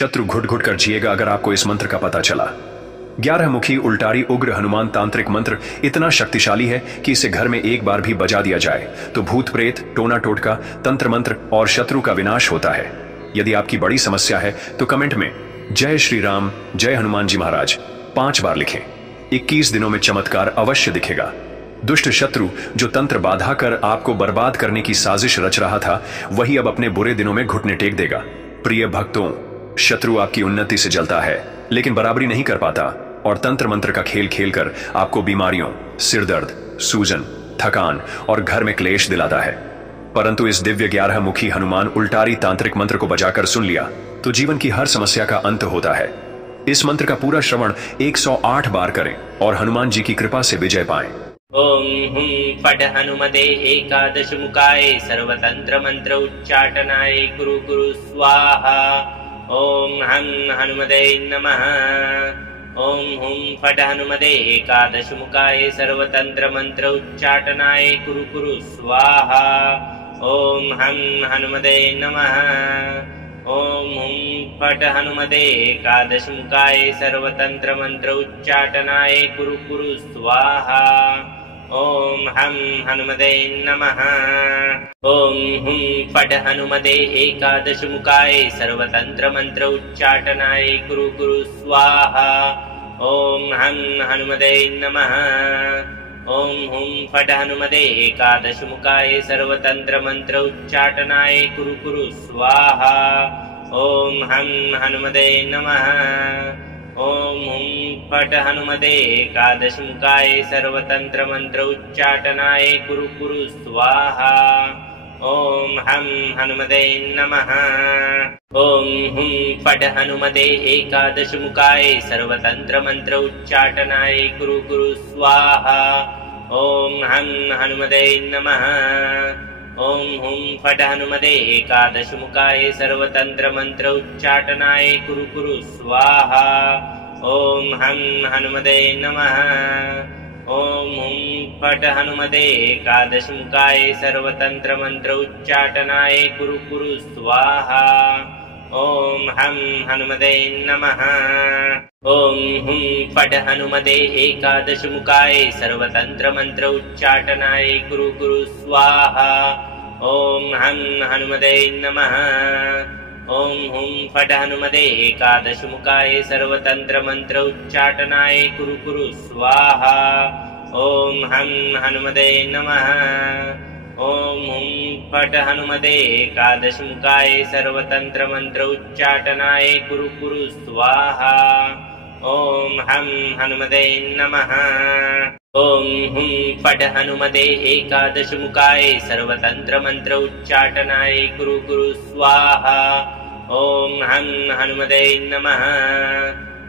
शत्रु घुट घुट कर जिएगा अगर आपको इस मंत्र का पता चला। 11 मुखी उल्टारी उग्र हनुमान तांत्रिक मंत्र इतना शक्तिशाली है कि इसे घर में एक बार भी बजा दिया जाए तो भूत प्रेत, टोना टोटका, तंत्र मंत्र और शत्रु का विनाश होता है। यदि आपकी बड़ी समस्या है तो कमेंट में जय श्री राम, जय हनुमान जी महाराज 5 बार लिखें। 21 दिनों में चमत्कार अवश्य दिखेगा। दुष्ट शत्रु जो तंत्र बाधा कर आपको बर्बाद करने की साजिश रच रहा था, वही अब अपने बुरे दिनों में घुटने टेक देगा। प्रिय भक्तों, शत्रु आपकी उन्नति से जलता है लेकिन बराबरी नहीं कर पाता और तंत्र मंत्र का खेल खेलकर आपको बीमारियों, सिरदर्द, सूजन, थकान और घर में क्लेश दिलाता है। परंतु इस दिव्य 11 मुखी हनुमान उल्टारी तांत्रिक मंत्र को बजाकर सुन लिया तो जीवन की हर समस्या का अंत होता है। इस मंत्र का पूरा श्रवण 108 बार करें और हनुमान जी की कृपा से विजय पाएं। ओम हुं फट हनुमते एकादश मुखाय सर्वतंत्र मंत्र उच्चाटनाय कुरु कुरु स्वाहा। ओम हं हनुमते नमः। ओम हुं फट हनुमते एकादश मुखाय सर्वतंत्र मंत्र उच्चाटनाय कुरु कुरु स्वाहा। ओम हं हनुमते नमः। ओम हुं फट हनुमते एकादश मुखाय सर्वतंत्र मंत्र उच्चाटनाय कुरु कुरु स्वाहा। ओम हं हनुमते नमः। ओम हुं फट हनुमते एकादश मुखाय सर्वतंत्र मंत्र उच्चाटनाय कुरु कुरु स्वाहा। ओम हं हनुमते नमः। ओम हुं फट हनुमते एकादश मुखाय सर्वतंत्र मंत्र उच्चाटनाय कुरु कुरु स्वाहा। ओम हं हनुमते नमः। ओम हुं फट हनुमते एकादश मुखाय सर्वतंत्र मंत्र उच्चाटनाय कुरु कुरु स्वाहा। ओम हं हनुमते नमः। ओम हुं फट हनुमते एकादश मुखाय सर्वतंत्र मंत्र उच्चाटनाय कुरु कुरु स्वाहा। ओम हं हनुमते नमः। ओम हुं फट हनुमते एकादश मुखाय सर्वतंत्र मंत्र उच्चाटनाय कुरु कुरु स्वाहा। ओम हं हनुमते नमः। ओम हुं फट हनुमते एकादश मुखाय सर्वतंत्र मंत्र उच्चाटनाय कुरु कुरु स्वाहा। ओम हं हनुमते नमः। ओम हुं फट हनुमते एकादश मुखाय सर्वतंत्र मंत्र उच्चाटनाय कुरु कुरु स्वाहा। ओम हं हनुमते नमः। ओम हुं फट हनुमते एकादश मुखाय सर्वतंत्र मंत्र उच्चाटनाय कुरु कुरु स्वाहा। ओम हं हनुमते नमः। ओम हुं फट हनुमते एकादश मुखाय सर्वतंत्र मंत्र उच्चाटनाय कुरु कुरु स्वाहा। ओम हं हनुमते नमः। ओम हुं फट हनुमते एकादश मुखाय सर्वतंत्र मंत्र उच्चाटनाय कुरु कुरु स्वाहा। ओम हं हनुमते नमः।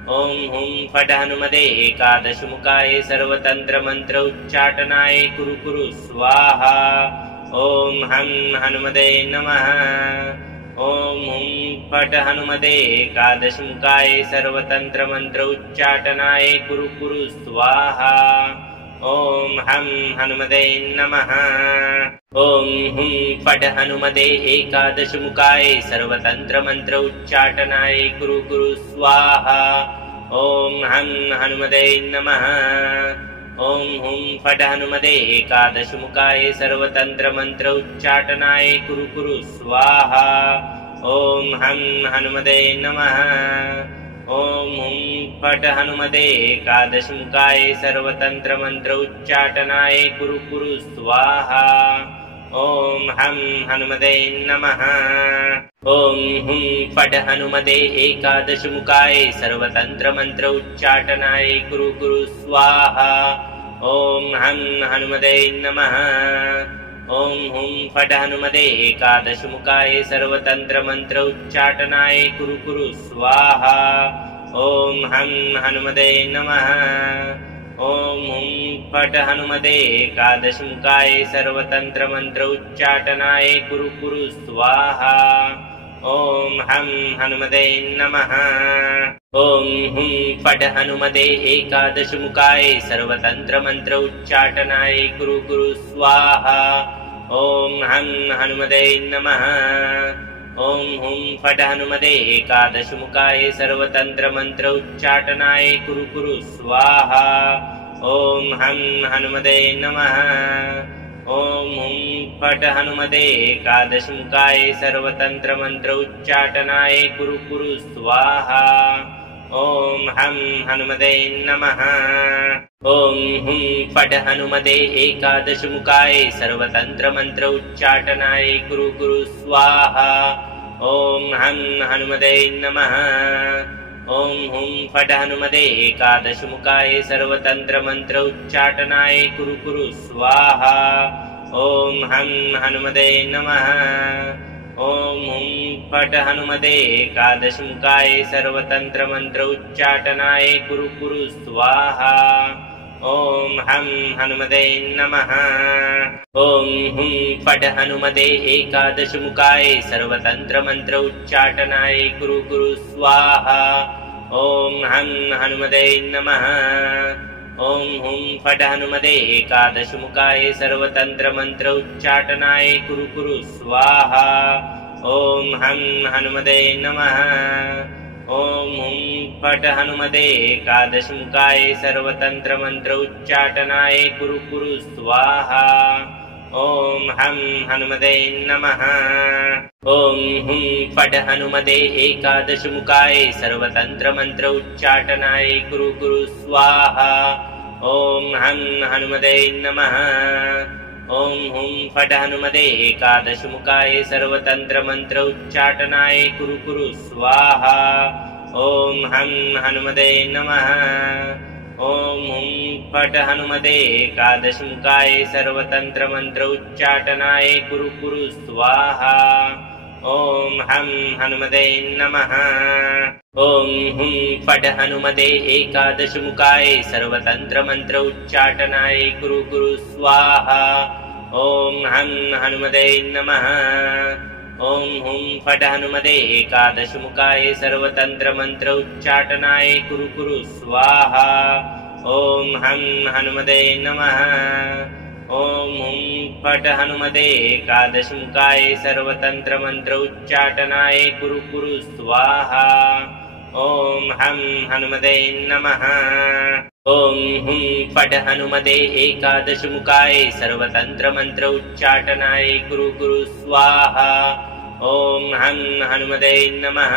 ओम हुं फट हनुमते एकादश मुखाय सर्वतंत्र मंत्र उच्चाटनाय कुरु कुरु स्वाहा। ओम हं हनुमते नमः। ओम हुं फट हनुमते एकादश मुखाय सर्वतंत्र मंत्र उच्चाटनाय कुरु कुरु स्वाहा। ओम हं हनुमते नमः। ओम हुं फट हनुमते एकादश मुखाय सर्वतंत्र मंत्र उच्चाटनाय कुरु कुरु स्वाहा। ओम हं हनुमते नमः। ओम हुं फट हनुमते एकादश मुखाय सर्वतंत्र मंत्र उच्चाटनाय कुरु कुरु स्वाहा। ओम हं हनुमते नमः। ओम हुं फट हनुमते एकादश मुखाय सर्वतंत्र मंत्र उच्चाटनाय कुरु कुरु स्वाहा। ओम हं हनुमते नमः। ओम हुं फट हनुमते एकादश मुखाय सर्वतंत्र मंत्र उच्चाटनाय कुरु कुरु स्वाहा। ओम हं हनुमते नमः। ओम हुं फट हनुमते एकादश मुखाय सर्वतंत्र मंत्र उच्चाटनाय कुरु कुरु स्वाहा। ओम हं हनुमते नमः। ओम हुं फट हनुमते एकादश मुखाय सर्वतंत्र मंत्र उच्चाटनाय कुरु कुरु स्वाहा। ओम हं हनुमते नमः। ओम हुं फट हनुमते एकादश मुखाय सर्वतंत्र मंत्र उच्चाटनाय कुरु कुरु स्वाहा। ओम हं हनुमते नमः। ॐ हुं फट् हनुमते एकादशमुखाय सर्वतन्त्रमन्त्र उच्चाटनाय कुरु कुरु स्वाहा। ॐ हं हनुमते नमः। ॐ हुं फट् हनुमते एकादशमुखाय सर्वतन्त्रमन्त्र उच्चाटनाय कुरु कुरु स्वाहा। ॐ हं हनुमते नमः। ॐ हुं फट् हनुमते एकादशमुखाय सर्वतन्त्रमन्त्र उच्चाटनाय कुरु कुरु स्वाहा। ॐ हं हनुमते नमः। ॐ हुं फट् हनुमते एकादशमुखाय सर्वतन्त्रमन्त्र उच्चाटनाय कुरु कुरु स्वाहा। ॐ हं हनुमते नमः। ॐ हुं फट् हनुमते एकादशमुखाय सर्वतन्त्रमन्त्र उच्चाटनाय कुरु कुरु स्वाहा। ॐ हं हनुमते नमः। ॐ हुं फट् हनुमते एकादशमुखाय सर्वतन्त्रमन्त्र उच्चाटनाय कुरु कुरु स्वाहा। ॐ हं हनुमते नमः। ॐ हुं फट् हनुमते एकादशमुखाय सर्वतन्त्रमन्त्र उच्चाटनाय कुरु कुरु स्वाहा। ॐ हं हनुमते नमः। ॐ हुं फट् हनुमते एकादशमुखाय सर्वतन्त्रमन्त्र उच्चाटनाय कुरु कुरु स्वाहा। ॐ हं हनुमते नमः। ॐ हुं फट् हनुमते एकादशमुखाय सर्वतन्त्रमन्त्र उच्चाटनाय कुरु कुरु स्वाहा। ॐ हं हनुमते नमः। ॐ हुं फट् हनुमते एकादशमुखाय सर्वतन्त्रमन्त्र उच्चाटनाय कुरु कुरु स्वाहा। ॐ हं हनुमते नमः। ॐ हुं फट् हनुमते एकादशमुखाय सर्वतन्त्रमन्त्र उच्चाटनाय कुरु कुरु स्वाहा। ॐ हं हनुमते नमः। ॐ हुं फट् हनुमते एकादशमुखाय सर्वतन्त्रमन्त्र उच्चाटनाय कुरु कुरु स्वाहा। ॐ हं हनुमते नमः। ॐ हुं फट् हनुमते एकादशमुखाय सर्वतन्त्रमन्त्र उच्चाटनाय कुरु कुरु स्वाहा। ॐ हं हनुमते नमः। ॐ हुं फट् हनुमते एकादशमुखाय सर्वतन्त्रमन्त्र उच्चाटनाय कुरु कुरु स्वाहा। ॐ हं हनुमते नमः। ॐ हुं फट् हनुमते एकादशमुखाय सर्वतन्त्रमन्त्र उच्चाटनाय कुरु कुरु स्वाहा। ॐ हं हनुमते नमः।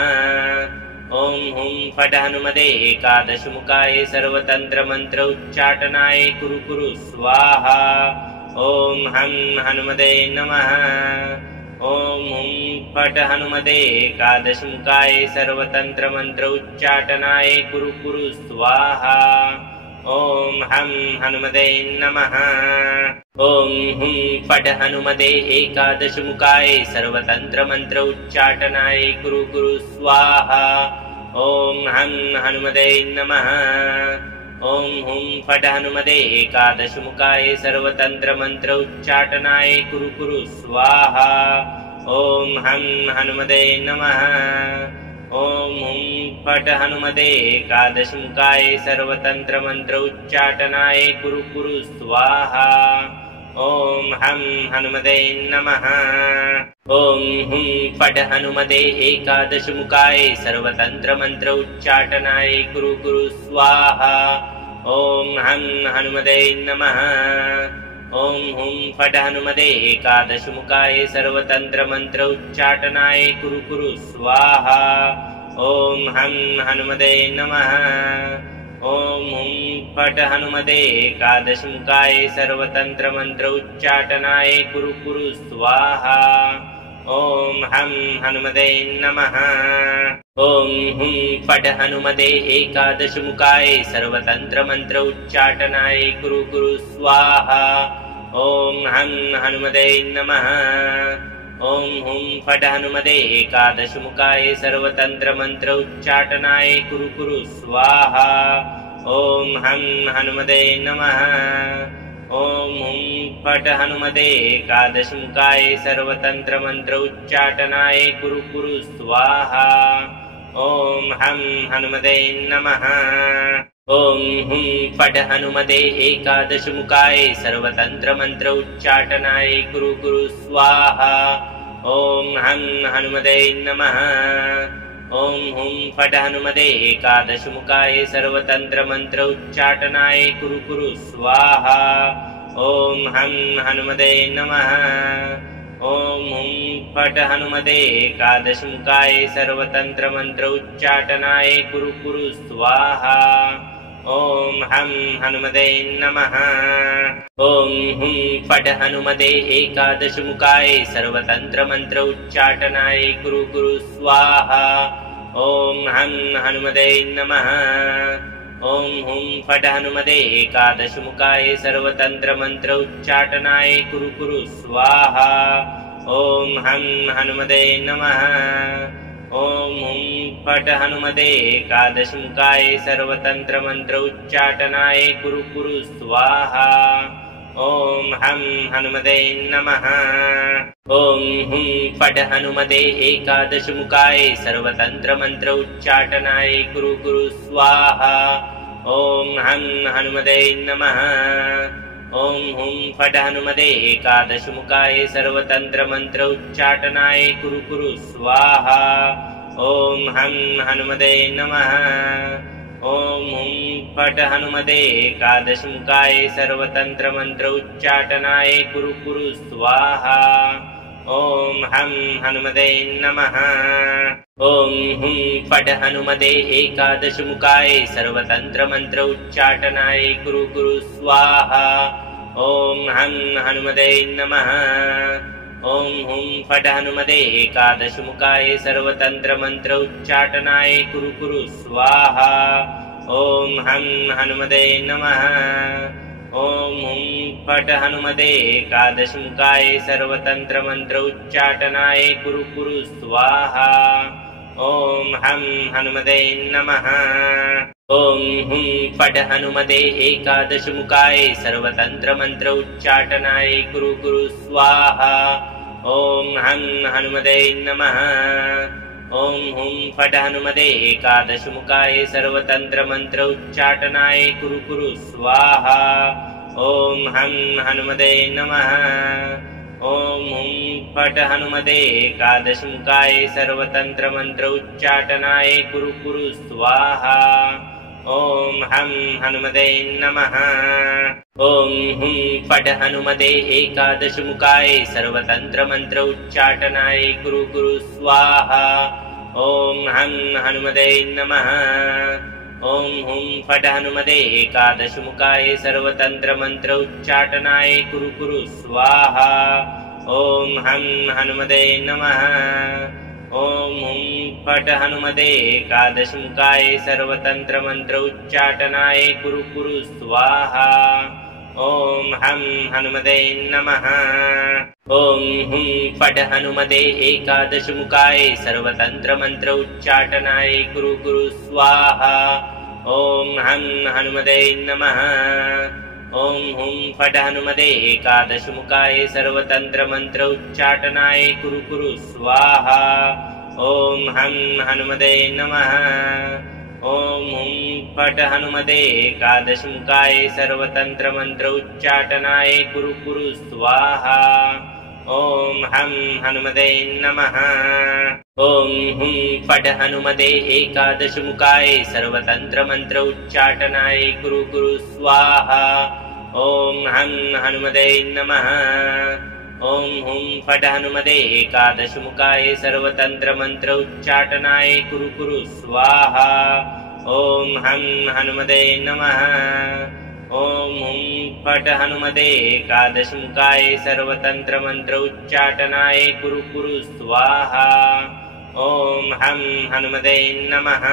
ॐ हुं फट् हनुमते एकादशमुखाय सर्वतन्त्रमन्त्र उच्चाटनाय कुरु कुरु स्वाहा। ॐ हं हनुमते नमः। ॐ हुं फट् हनुमते एकादशमुखाय सर्वतन्त्रमन्त्र उच्चाटनाय कुरु कुरु स्वाहा। ॐ हं हनुमते नमः। ॐ हुं फट् हनुमते एकादशमुखाय सर्वतन्त्रमन्त्र उच्चाटनाय कुरु कुरु स्वाहा। ॐ हं हनुमते नमः। ॐ हुं फट् हनुमते एकादशमुखाय सर्वतन्त्रमन्त्र उच्चाटनाय कुरु कुरु स्वाहा। ॐ हं हनुमते नमः। ॐ हुं फट् हनुमते एकादशमुखाय सर्वतन्त्रमन्त्र उच्चाटनाय कुरु कुरु स्वाहा। ॐ हं हनुमते नमः। ॐ हुं फट् हनुमते एकादशमुखाय सर्वतन्त्रमन्त्र उच्चाटनाय कुरु कुरु स्वाहा। ॐ हं हनुमते नमः। ॐ हुं फट् हनुमते एकादशमुखाय सर्वतन्त्रमन्त्र उच्चाटनाय कुरु कुरु स्वाहा। ॐ हं हनुमते नमः। ॐ हुं फट् हनुमते एकादशमुखाय सर्वतन्त्रमन्त्र उच्चाटनाय कुरु कुरु स्वाहा। ॐ हं हनुमते नमः। ॐ हुं फट् हनुमते एकादशमुखाय सर्वतन्त्रमन्त्र उच्चाटनाय कुरु कुरु स्वाहा। ॐ हं हनुमते नमः। ॐ हुं फट् हनुमते एकादशमुखाय सर्वतन्त्रमन्त्र उच्चाटनाय कुरु कुरु स्वाहा। ॐ हं हनुमते नमः। ॐ हुं फट् हनुमते एकादशमुखाय सर्वतन्त्रमन्त्र उच्चाटनाय कुरु कुरु स्वाहा। ॐ हं हनुमते नमः। ॐ हुं फट् हनुमते एकादशमुखाय सर्वतन्त्रमन्त्र उच्चाटनाय कुरु कुरु स्वाहा। ॐ हं हनुमते नमः। ॐ हुं फट् हनुमते एकादशमुखाय सर्वतन्त्रमन्त्र उच्चाटनाय कुरु कुरु स्वाहा। ॐ हं हनुमते नमः। ॐ हुं फट् हनुमते एकादशमुखाय सर्वतन्त्रमन्त्र उच्चाटनाय कुरु कुरु स्वाहा। ॐ हं हनुमते नमः। ॐ हुं फट् हनुमते एकादशमुखाय सर्वतन्त्रमन्त्र उच्चाटनाय कुरु कुरु स्वाहा। ॐ हं हनुमते नमः। ॐ हुं फट् हनुमते एकादशमुखाय सर्वतन्त्रमन्त्र उच्चाटनाय कुरु कुरु स्वाहा। ॐ हं हनुमते नमः। ॐ हुं फट् हनुमते एकादशमुखाय सर्वतन्त्रमन्त्र उच्चाटनाय कुरु कुरु स्वाहा। ॐ हं हनुमते नमः। ॐ हुं फट् हनुमते एकादशमुखाय सर्वतन्त्रमन्त्र उच्चाटनाय कुरु कुरु स्वाहा। ॐ हं हनुमते नमः। ॐ हुं फट् हनुमते एकादशमुखाय सर्वतन्त्रमन्त्र उच्चाटनाय कुरु कुरु स्वाहा। ॐ हं हनुमते नमः। ॐ हुं फट् हनुमते एकादशमुखाय सर्वतन्त्रमन्त्र उच्चाटनाय कुरु कुरु स्वाहा। ॐ हं हनुमते नमः। ॐ हुं फट् हनुमते एकादशमुखाय सर्वतन्त्रमन्त्र उच्चाटनाय कुरु कुरु स्वाहा। ॐ हं हनुमते नमः। ॐ हुं फट् हनुमते एकादशमुखाय सर्वतन्त्रमन्त्र उच्चाटनाय कुरु कुरु स्वाहा। ॐ हं हनुमते नमः। ॐ हुं फट् हनुमते एकादशमुखाय सर्वतन्त्रमन्त्र उच्चाटनाय कुरु कुरु स्वाहा। ॐ हं हनुमते नमः। ॐ हुं फट् हनुमते एकादशमुखाय सर्वतन्त्रमन्त्र उच्चाटनाय कुरु कुरु स्वाहा। ॐ हं हनुमते नमः। ॐ हुं फट् हनुमते एकादशमुखाय सर्वतन्त्रमन्त्र उच्चाटनाय कुरु कुरु स्वाहा। ॐ हं हनुमते नमः। ॐ हुं फट् हनुमते एकादशमुखाय सर्वतन्त्रमन्त्र उच्चाटनाय कुरु कुरु स्वाहा। ॐ हं हनुमते नमः। ॐ हुं फट् हनुमते एकादशमुखाय सर्वतन्त्रमन्त्र उच्चाटनाय कुरु कुरु स्वाहा। ॐ हं हनुमते नमः। ॐ हुं फट् हनुमते एकादशमुखाय सर्वतन्त्रमन्त्र उच्चाटनाय कुरु कुरु स्वाहा। ॐ हं हनुमते नमः। ॐ हुं फट् हनुमते एकादशमुखाय सर्वतन्त्रमन्त्र उच्चाटनाय कुरु कुरु स्वाहा। ॐ हं हनुमते नमः। ॐ हुं फट् हनुमते एकादशमुखाय सर्वतन्त्रमन्त्र उच्चाटनाय कुरु कुरु स्वाहा। ॐ हं हनुमते नमः। ॐ हुं फट् हनुमते एकादशमुखाय सर्वतन्त्रमन्त्र उच्चाटनाय कुरु कुरु स्वाहा। ॐ हं हनुमते नमः। ॐ हुं फट् हनुमते एकादशमुखाय सर्वतन्त्रमन्त्र उच्चाटनाय कुरु कुरु स्वाहा। ॐ हं हनुमते नमः। ॐ हुं फट् हनुमते एकादशमुखाय सर्वतन्त्रमन्त्र उच्चाटनाय कुरु कुरु स्वाहा। ॐ हं हनुमते नमः। ॐ हुं फट् हनुमते एकादशमुखाय सर्वतन्त्रमन्त्र उच्चाटनाय कुरु कुरु स्वाहा। ॐ हं हनुमते नमः। ॐ हुं फट् हनुमते एकादशमुखाय सर्वतन्त्रमन्त्र उच्चाटनाय कुरु कुरु स्वाहा। ॐ हं हनुमते नमः।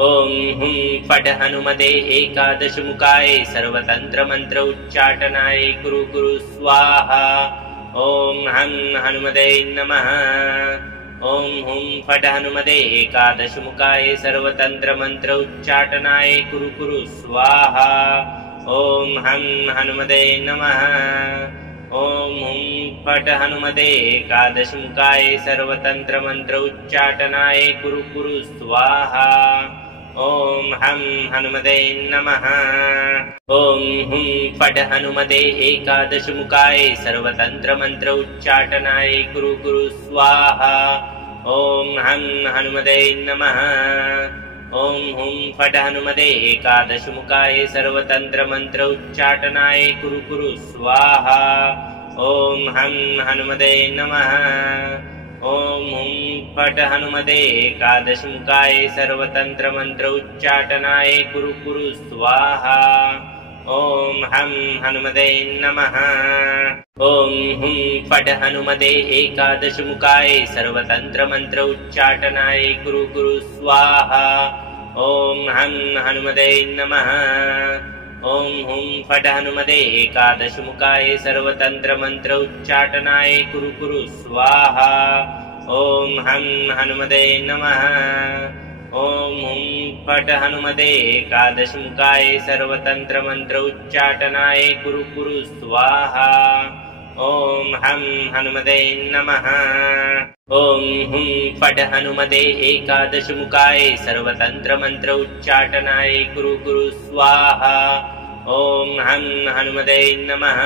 ॐ हुं फट् हनुमते एकादशमुखाय सर्वतन्त्रमन्त्र उच्चाटनाय कुरु कुरु स्वाहा। ॐ हं हनुमते नमः। ॐ हुं फट् हनुमते एकादशमुखाय सर्वतन्त्रमन्त्र उच्चाटनाय कुरु कुरु स्वाहा। ॐ हं हनुमते नमः। ॐ हुं फट् हनुमते एकादशमुखाय सर्वतन्त्रमन्त्र उच्चाटनाय कुरु कुरु स्वाहा। ॐ हं हनुमते नमः। ॐ हुं फट् हनुमते एकादशमुखाय सर्वतन्त्रमन्त्र उच्चाटनाय कुरु कुरु स्वाहा। ॐ हं हनुमते नमः। ॐ हुं फट् हनुमते एकादशमुखाय सर्वतन्त्रमन्त्र उच्चाटनाय कुरु कुरु स्वाहा। ॐ हं हनुमते नमः। ॐ हुं फट् हनुमते एकादशमुखाय सर्वतन्त्रमन्त्र उच्चाटनाय कुरु कुरु स्वाहा। ॐ हं हनुमते नमः। ॐ हुं फट् हनुमते एकादशमुखाय सर्वतन्त्रमन्त्र उच्चाटनाय कुरु कुरु स्वाहा। ॐ हं हनुमते नमः। ॐ हुं फट् हनुमते एकादशमुखाय सर्वतन्त्रमन्त्र उच्चाटनाय कुरु कुरु स्वाहा। ॐ हं हनुमते नमः। ॐ हुं फट् हनुमते एकादशमुखाय सर्वतन्त्रमन्त्र उच्चाटनाय कुरु कुरु स्वाहा। ॐ हं हनुमते नमः। ॐ हुं फट् हनुमते एकादशमुखाय सर्वतन्त्रमन्त्र उच्चाटनाय कुरु कुरु स्वाहा। ॐ हं हनुमते नमः।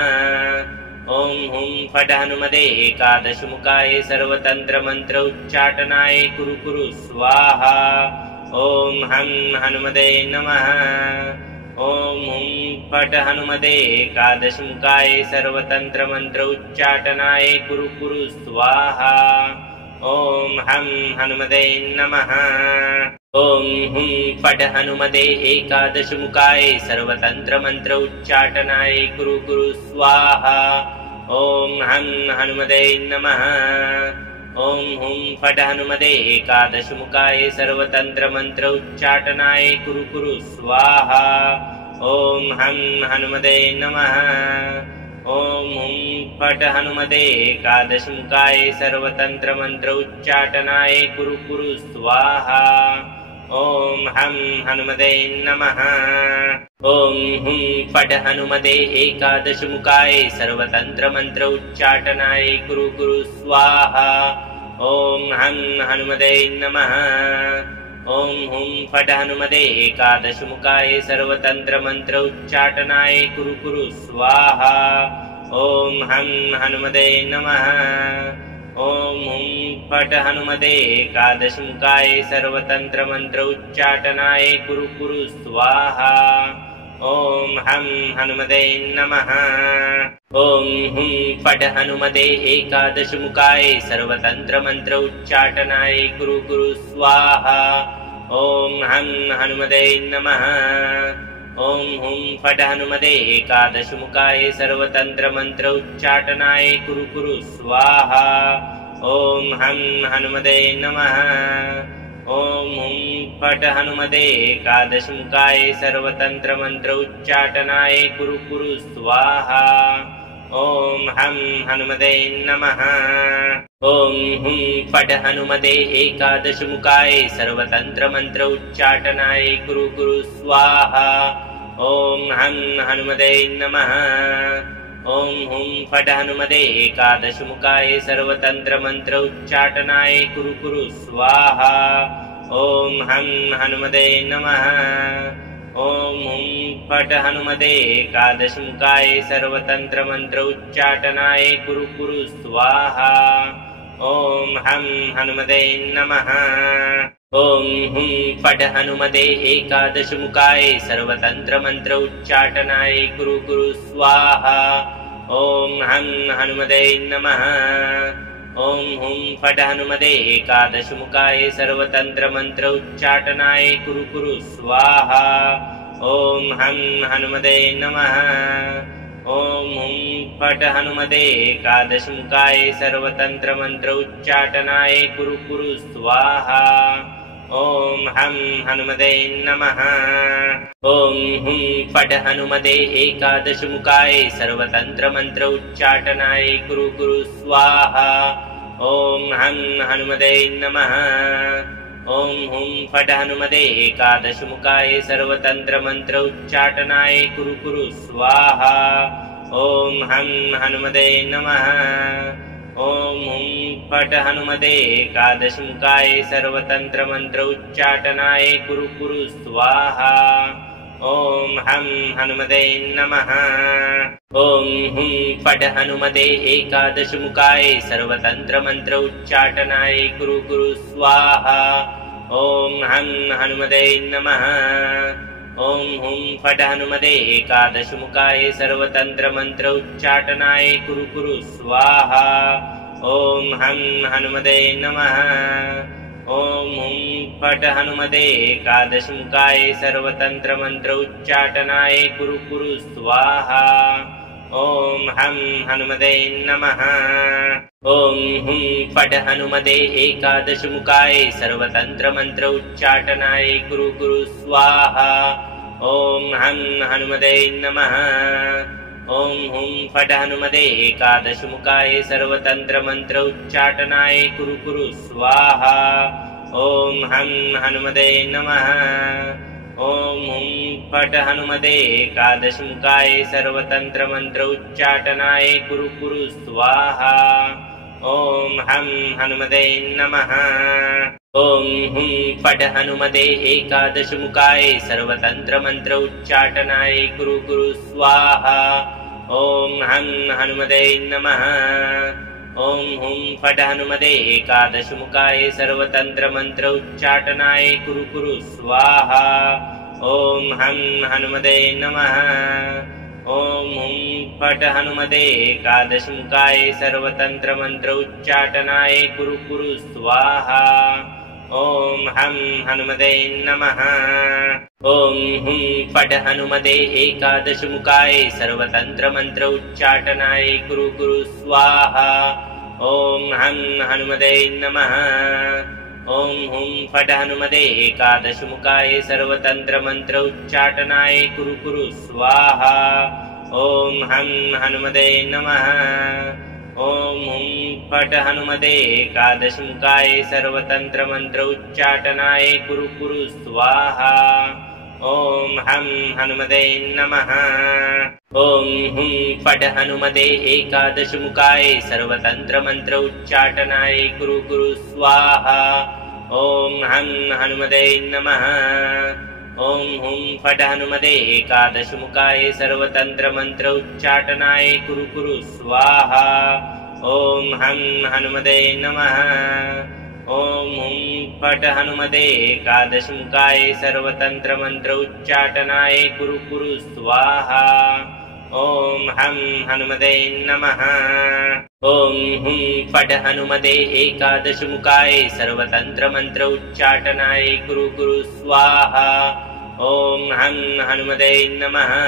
ॐ हुं फट् हनुमते एकादशमुखाय सर्वतन्त्रमन्त्र उच्चाटनाय कुरु कुरु स्वाहा। ॐ हं हनुमते नमः। ॐ हुं फट् हनुमते एकादशमुखाय सर्वतन्त्रमन्त्र उच्चाटनाय कुरु कुरु स्वाहा। ॐ हं हनुमते नमः। ॐ हुं फट् हनुमते एकादशमुखाय सर्वतन्त्रमन्त्र उच्चाटनाय कुरु कुरु स्वाहा। ॐ हं हनुमते नमः। ॐ हुं फट् हनुमते एकादशमुखाय सर्वतन्त्रमन्त्र उच्चाटनाय कुरु कुरु स्वाहा। ॐ हं हनुमते नमः। ॐ हुं फट् हनुमते एकादशमुखाय सर्वतन्त्रमन्त्र उच्चाटनाय कुरु कुरु स्वाहा। ॐ हं हनुमते नमः। ॐ हुं फट् हनुमते एकादशमुखाय सर्वतन्त्रमन्त्र उच्चाटनाय कुरु कुरु स्वाहा। ॐ हं हनुमते नमः। ॐ हुं फट् हनुमते एकादशमुखाय सर्वतन्त्रमन्त्र उच्चाटनाय कुरु कुरु स्वाहा। ॐ हं हनुमते नमः। ॐ हुं फट् हनुमते एकादशमुखाय सर्वतन्त्रमन्त्र उच्चाटनाय कुरु कुरु स्वाहा। ॐ हं हनुमते नमः। ॐ हुं फट् हनुमते एकादशमुखाय सर्वतन्त्रमन्त्र उच्चाटनाय कुरु कुरु स्वाहा। ॐ हं हनुमते नमः। ॐ हुं फट् हनुमते एकादशमुखाय सर्वतन्त्रमन्त्र उच्चाटनाय कुरु कुरु स्वाहा। ॐ हं हनुमते नमः। ॐ हुं फट् हनुमते एकादशमुखाय सर्वतन्त्रमन्त्र उच्चाटनाय कुरु कुरु स्वाहा। ॐ हं हनुमते नमः। ॐ हुं फट् हनुमते एकादशमुखाय सर्वतन्त्रमन्त्र उच्चाटनाय कुरु कुरु स्वाहा। ॐ हं हनुमते नमः। ॐ हुं फट् हनुमते एकादशमुखाय सर्वतन्त्रमन्त्र उच्चाटनाय कुरु कुरु स्वाहा। ॐ हं हनुमते नमः। ॐ हुं फट् हनुमते एकादशमुखाय सर्वतन्त्रमन्त्र उच्चाटनाय कुरु कुरु स्वाहा। ॐ हं हनुमते नमः। ॐ हुं फट् हनुमते एकादशमुखाय सर्वतन्त्रमन्त्र उच्चाटनाय कुरु कुरु स्वाहा। ॐ हं हनुमते नमः। ॐ हुं फट् हनुमते एकादशमुखाय सर्वतन्त्रमन्त्र उच्चाटनाय कुरु कुरु स्वाहा। ॐ हं हनुमते नमः। ॐ हुं फट् हनुमते एकादशमुखाय सर्वतन्त्रमन्त्र उच्चाटनाय कुरु कुरु स्वाहा। ॐ हं हनुमते नमः। ॐ हुं फट् हनुमते एकादशमुखाय सर्वतन्त्रमन्त्र उच्चाटनाय कुरु कुरु स्वाहा। ॐ हं हनुमते नमः। ॐ हुं फट् हनुमते एकादशमुखाय सर्वतन्त्रमन्त्र उच्चाटनाय कुरु कुरु स्वाहा। ॐ हं हनुमते नमः। ॐ हुं फट् हनुमते एकादशमुखाय सर्वतन्त्रमन्त्र उच्चाटनाय कुरु कुरु स्वाहा। ॐ हं हनुमते नमः। ॐ हुं फट् हनुमते एकादशमुखाय सर्वतन्त्रमन्त्र उच्चाटनाय कुरु कुरु स्वाहा। ॐ हं हनुमते नमः। ॐ हुं फट् हनुमते एकादशमुखाय सर्वतन्त्रमन्त्र उच्चाटनाय कुरु कुरु स्वाहा। ॐ हं हनुमते नमः। ॐ हुं फट् हनुमते एकादशमुखाय सर्वतन्त्रमन्त्र उच्चाटनाय कुरु कुरु स्वाहा। ॐ हं हनुमते नमः। ॐ हुं फट् हनुमते एकादशमुखाय सर्वतन्त्रमन्त्र उच्चाटनाय कुरु कुरु स्वाहा। ॐ हं हनुमते नमः। ॐ हुं फट् हनुमते एकादशमुखाय सर्वतन्त्रमन्त्र उच्चाटनाय कुरु कुरु स्वाहा। ॐ हं हनुमते नमः। ॐ हुं फट् हनुमते एकादशमुखाय सर्वतन्त्रमन्त्र उच्चाटनाय कुरु कुरु स्वाहा। ॐ हं हनुमते नमः। ॐ हुं फट् हनुमते एकादशमुखाय सर्वतन्त्रमन्त्र उच्चाटनाय कुरु कुरु स्वाहा। ॐ हं हनुमते नमः। ॐ हुं फट् हनुमते एकादशमुखाय सर्वतन्त्रमन्त्र उच्चाटनाय कुरु कुरु स्वाहा। ॐ हं हनुमते नमः। ॐ हुं फट् हनुमते एकादशमुखाय सर्वतन्त्रमन्त्र उच्चाटनाय कुरु कुरु स्वाहा। ॐ हं हनुमते नमः। ॐ हुं फट् हनुमते एकादशमुखाय सर्वतन्त्रमन्त्र उच्चाटनाय कुरु कुरु स्वाहा। ॐ हं हनुमते नमः। ॐ हुं फट् हनुमते एकादशमुखाय सर्वतन्त्रमन्त्र उच्चाटनाय कुरु कुरु स्वाहा। ॐ हं हनुमते नमः। ॐ हुं फट् हनुमते एकादशमुखाय सर्वतन्त्रमन्त्र उच्चाटनाय कुरु कुरु स्वाहा। ॐ हं हनुमते नमः। ॐ हुं फट् हनुमते एकादशमुखाय सर्वतन्त्रमन्त्र उच्चाटनाय कुरु कुरु स्वाहा। ॐ हं हनुमते नमः। ॐ हुं फट् हनुमते एकादशमुखाय सर्वतन्त्रमन्त्र उच्चाटनाय कुरु कुरु स्वाहा। ॐ हं हनुमते नमः। ॐ हुं फट् हनुमते एकादशमुखाय सर्वतन्त्रमन्त्र उच्चाटनाय कुरु कुरु स्वाहा। ॐ हं हनुमते नमः। ॐ हुं फट् हनुमते एकादशमुखाय सर्वतन्त्रमन्त्र उच्चाटनाय कुरु कुरु स्वाहा। ॐ हं हनुमते नमः।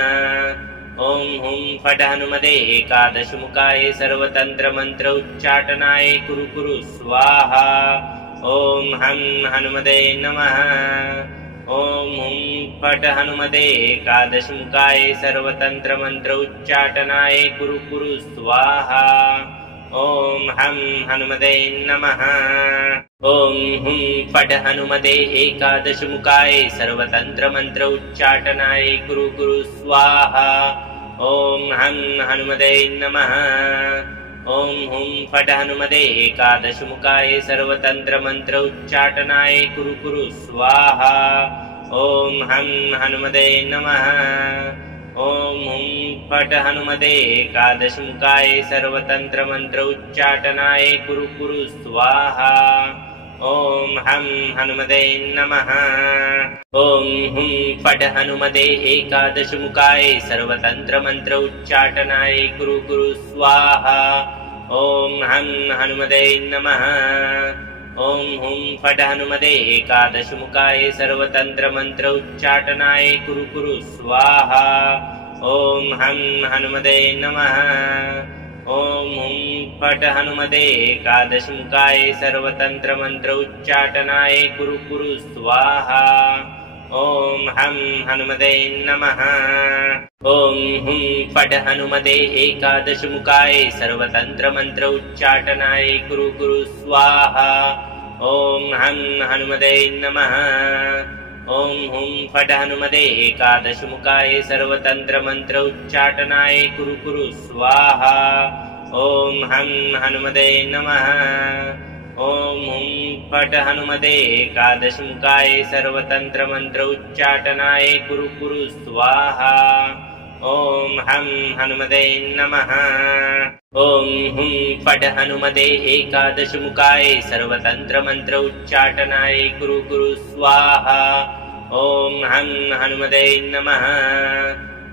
ॐ हुं फट् हनुमते एकादशमुखाय सर्वतन्त्रमन्त्र उच्चाटनाय कुरु कुरु स्वाहा। ॐ हं हनुमते नमः। ॐ हुं फट् हनुमते एकादशमुखाय सर्वतन्त्रमन्त्र उच्चाटनाय कुरु कुरु स्वाहा। ॐ हं हनुमते नमः। ॐ हुं फट् हनुमते एकादशमुखाय सर्वतन्त्रमन्त्र उच्चाटनाय कुरु कुरु स्वाहा। ॐ हं हनुमते नमः। ॐ हुं फट् हनुमते एकादशमुखाय सर्वतन्त्रमन्त्र उच्चाटनाय कुरु कुरु स्वाहा। ॐ हं हनुमते नमः। ॐ हुं फट् हनुमते एकादशमुखाय सर्वतन्त्रमन्त्र उच्चाटनाय कुरु कुरु स्वाहा। ॐ हं हनुमते नमः। ॐ हुं फट् हनुमते एकादशमुखाय सर्वतन्त्रमन्त्र उच्चाटनाय कुरु कुरु स्वाहा। ॐ हं हनुमते नमः। ॐ हुं फट् हनुमते एकादशमुखाय सर्वतन्त्रमन्त्र उच्चाटनाय कुरु कुरु स्वाहा। ॐ हं हनुमते नमः। ॐ हुं फट् हनुमते एकादशमुखाय सर्वतन्त्रमन्त्र उच्चाटनाय कुरु कुरु स्वाहा। ॐ हं हनुमते नमः। ॐ हुं फट् हनुमते एकादशमुखाय सर्वतन्त्रमन्त्र उच्चाटनाय कुरु कुरु स्वाहा। ॐ हं हनुमते नमः। ॐ हुं फट् हनुमते एकादशमुखाय सर्वतन्त्रमन्त्र उच्चाटनाय कुरु कुरु स्वाहा। ॐ हं हनुमते नमः। ॐ हुं फट् हनुमते एकादशमुखाय सर्वतन्त्रमन्त्र उच्चाटनाय कुरु कुरु स्वाहा। ॐ हं हनुमते नमः। ॐ हुं फट् हनुमते एकादशमुखाय सर्वतन्त्रमन्त्र उच्चाटनाय कुरु कुरु स्वाहा। ॐ हं हनुमते नमः।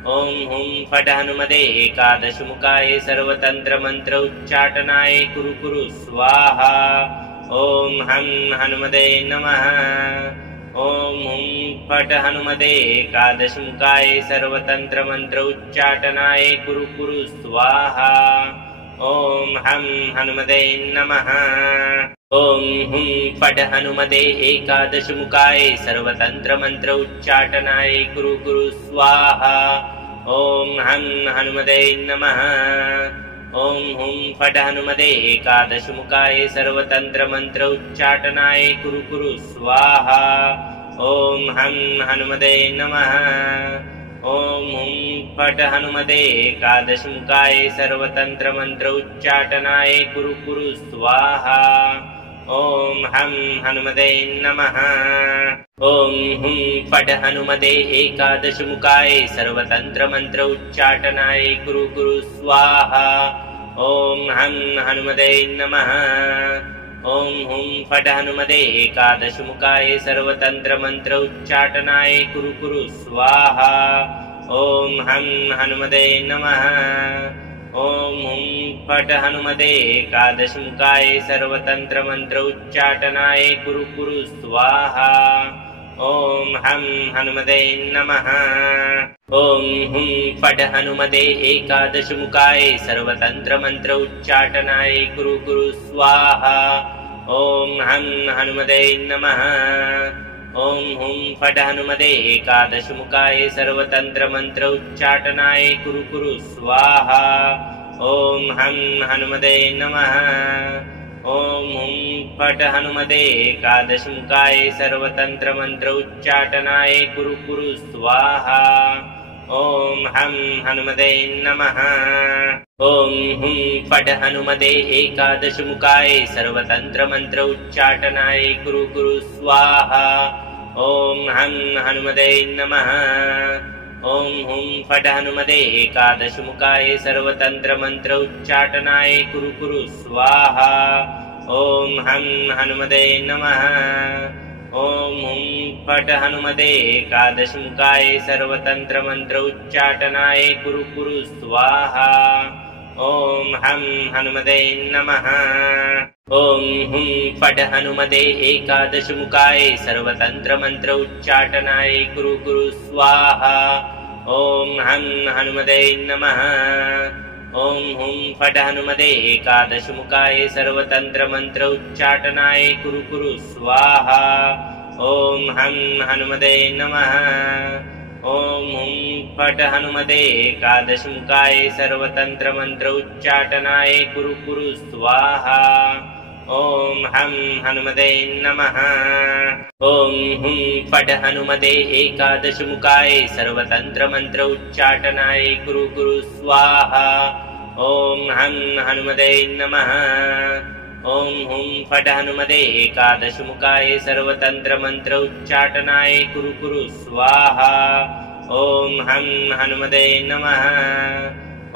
ॐ हुं फट् हनुमते एकादशमुखाय सर्वतन्त्रमन्त्र उच्चाटनाय कुरु कुरु स्वाहा। ॐ हं हनुमते नमः। ॐ हुं फट् हनुमते एकादशमुखाय सर्वतन्त्रमन्त्र उच्चाटनाय कुरु कुरु स्वाहा। ॐ हं हनुमते नमः। ॐ हुं फट् हनुमते एकादशमुखाय सर्वतन्त्रमन्त्र उच्चाटनाय कुरु कुरु स्वाहा। ॐ हं हनुमते नमः। ॐ हुं फट् हनुमते एकादशमुखाय सर्वतन्त्रमन्त्र उच्चाटनाय कुरु कुरु स्वाहा। ॐ हं हनुमते नमः। ॐ हुं फट् हनुमते एकादशमुखाय सर्वतन्त्रमन्त्र उच्चाटनाय कुरु कुरु स्वाहा। ॐ हं हनुमते नमः। ॐ हुं फट् हनुमते एकादशमुखाय सर्वतन्त्रमन्त्र उच्चाटनाय कुरु कुरु स्वाहा। ॐ हं हनुमते नमः। ॐ हुं फट् हनुमते एकादशमुखाय सर्वतन्त्रमन्त्र उच्चाटनाय कुरु कुरु स्वाहा। ॐ हं हनुमते नमः। ॐ हुं फट् हनुमते एकादशमुखाय सर्वतन्त्रमन्त्र उच्चाटनाय कुरु कुरु स्वाहा। ॐ हं हनुमते नमः। ॐ हुं फट् हनुमते एकादशमुखाय सर्वतन्त्रमन्त्र उच्चाटनाय कुरु कुरु स्वाहा। ॐ हं हनुमते नमः। ॐ हुं फट् हनुमते एकादशमुखाय सर्वतन्त्रमन्त्र उच्चाटनाय कुरु कुरु स्वाहा। ॐ हं हनुमते नमः। ॐ हुं फट् हनुमते एकादशमुखाय सर्वतन्त्रमन्त्र उच्चाटनाय कुरु कुरु स्वाहा। ॐ हं हनुमते नमः। ॐ हुं फट् हनुमते एकादशमुखाय सर्वतन्त्रमन्त्र उच्चाटनाय कुरु कुरु स्वाहा। ॐ हं हनुमते नमः। ॐ हुं फट् हनुमते एकादशमुखाय सर्वतन्त्रमन्त्र उच्चाटनाय कुरु कुरु स्वाहा। ॐ हं हनुमते नमः। ॐ हुं फट् हनुमते एकादशमुखाय सर्वतन्त्रमन्त्र उच्चाटनाय कुरु कुरु स्वाहा। ॐ हं हनुमते नमः। ॐ हुं फट् हनुमते एकादशमुखाय सर्वतन्त्रमन्त्र उच्चाटनाय कुरु कुरु स्वाहा। ॐ हं हनुमते नमः। ॐ हुं फट् हनुमते एकादशमुखाय सर्वतन्त्रमन्त्र उच्चाटनाय कुरु कुरु स्वाहा। ॐ हं हनुमते नमः। ॐ हुं फट् हनुमते एकादशमुखाय सर्वतन्त्रमन्त्र उच्चाटनाय कुरु कुरु स्वाहा। ॐ हं हनुमते नमः। ॐ हुं फट् हनुमते एकादशमुखाय सर्वतन्त्रमन्त्र उच्चाटनाय कुरु कुरु स्वाहा। ॐ हं हनुमते नमः। ॐ हुं फट् हनुमते एकादशमुखाय सर्वतन्त्रमन्त्र उच्चाटनाय कुरु कुरु स्वाहा। ॐ हं हनुमते नमः।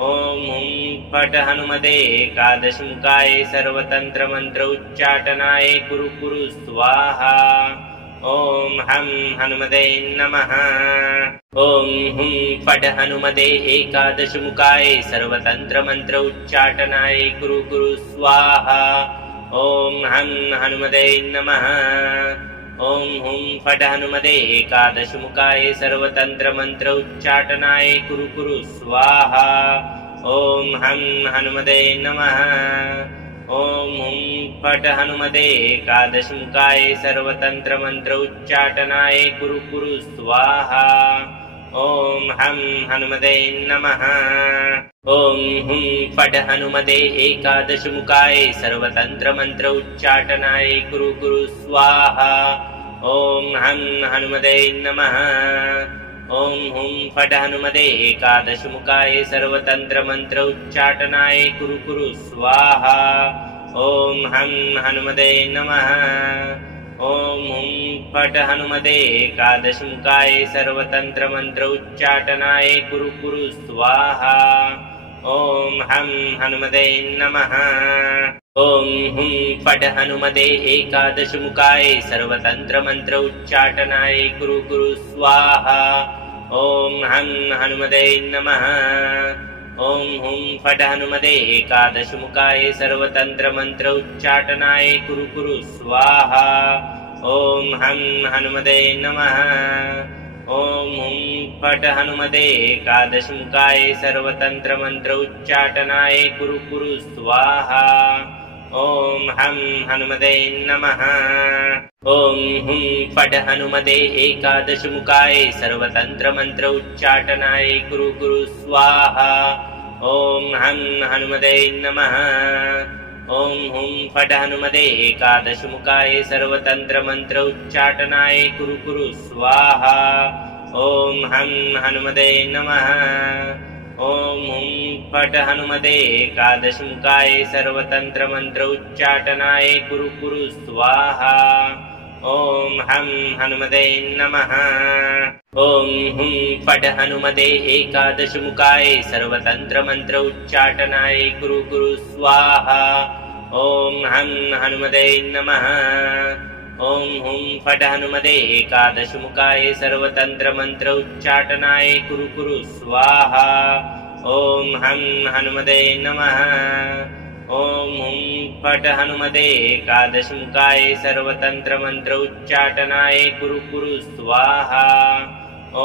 ॐ हुं फट् हनुमते एकादशमुखाय सर्वतन्त्रमन्त्र उच्चाटनाय कुरु कुरु स्वाहा। ॐ हं हनुमते नमः। ॐ हुं फट् हनुमते एकादशमुखाय सर्वतन्त्रमन्त्र उच्चाटनाय कुरु कुरु स्वाहा। ॐ हं हनुमते नमः। ॐ हुं फट् हनुमते एकादशमुखाय सर्वतन्त्रमन्त्र उच्चाटनाय कुरु कुरु स्वाहा। ॐ हं हनुमते नमः। ॐ हुं फट् हनुमते एकादशमुखाय सर्वतन्त्रमन्त्र उच्चाटनाय कुरु कुरु स्वाहा। ॐ हं हनुमते नमः। ॐ हुं फट् हनुमते एकादशमुखाय सर्वतन्त्रमन्त्र उच्चाटनाय कुरु कुरु स्वाहा। ॐ हं हनुमते नमः। ॐ हुं फट् हनुमते एकादशमुखाय सर्वतन्त्रमन्त्र उच्चाटनाय कुरु कुरु स्वाहा। ॐ हं हनुमते नमः। ॐ हुं फट् हनुमते एकादशमुखाय सर्वतन्त्रमन्त्र उच्चाटनाय कुरु कुरु स्वाहा। ॐ हं हनुमते नमः। ॐ हुं फट् हनुमते एकादशमुखाय सर्वतन्त्रमन्त्र उच्चाटनाय कुरु कुरु स्वाहा। ॐ हं हनुमते नमः। ॐ हुं फट् हनुमते एकादशमुखाय सर्वतन्त्रमन्त्र उच्चाटनाय कुरु कुरु स्वाहा। ॐ हं हनुमते नमः। ॐ हुं फट् हनुमते एकादशमुखाय सर्वतन्त्रमन्त्र उच्चाटनाय कुरु कुरु स्वाहा। ॐ हं हनुमते नमः। ॐ हुं फट् हनुमते एकादशमुखाय सर्वतन्त्रमन्त्र उच्चाटनाय कुरु कुरु स्वाहा। ॐ हं हनुमते नमः। ॐ हुं फट् हनुमते एकादशमुखाय सर्वतन्त्रमन्त्र उच्चाटनाय कुरु कुरु स्वाहा। ॐ हं हनुमते नमः। ॐ हुं फट् हनुमते एकादशमुखाय सर्वतन्त्रमन्त्र उच्चाटनाय कुरु कुरु स्वाहा। ॐ हं हनुमते नमः। ॐ हुं फट् हनुमते एकादशमुखाय सर्वतन्त्रमन्त्र उच्चाटनाय कुरु कुरु स्वाहा। ॐ हं हनुमते नमः। ॐ हुं फट् हनुमते एकादशमुखाय सर्वतन्त्रमन्त्र उच्चाटनाय कुरु कुरु स्वाहा। ॐ हं हनुमते नमः। ॐ हुं फट् हनुमते एकादशमुखाय सर्वतन्त्रमन्त्र उच्चाटनाय कुरु कुरु स्वाहा।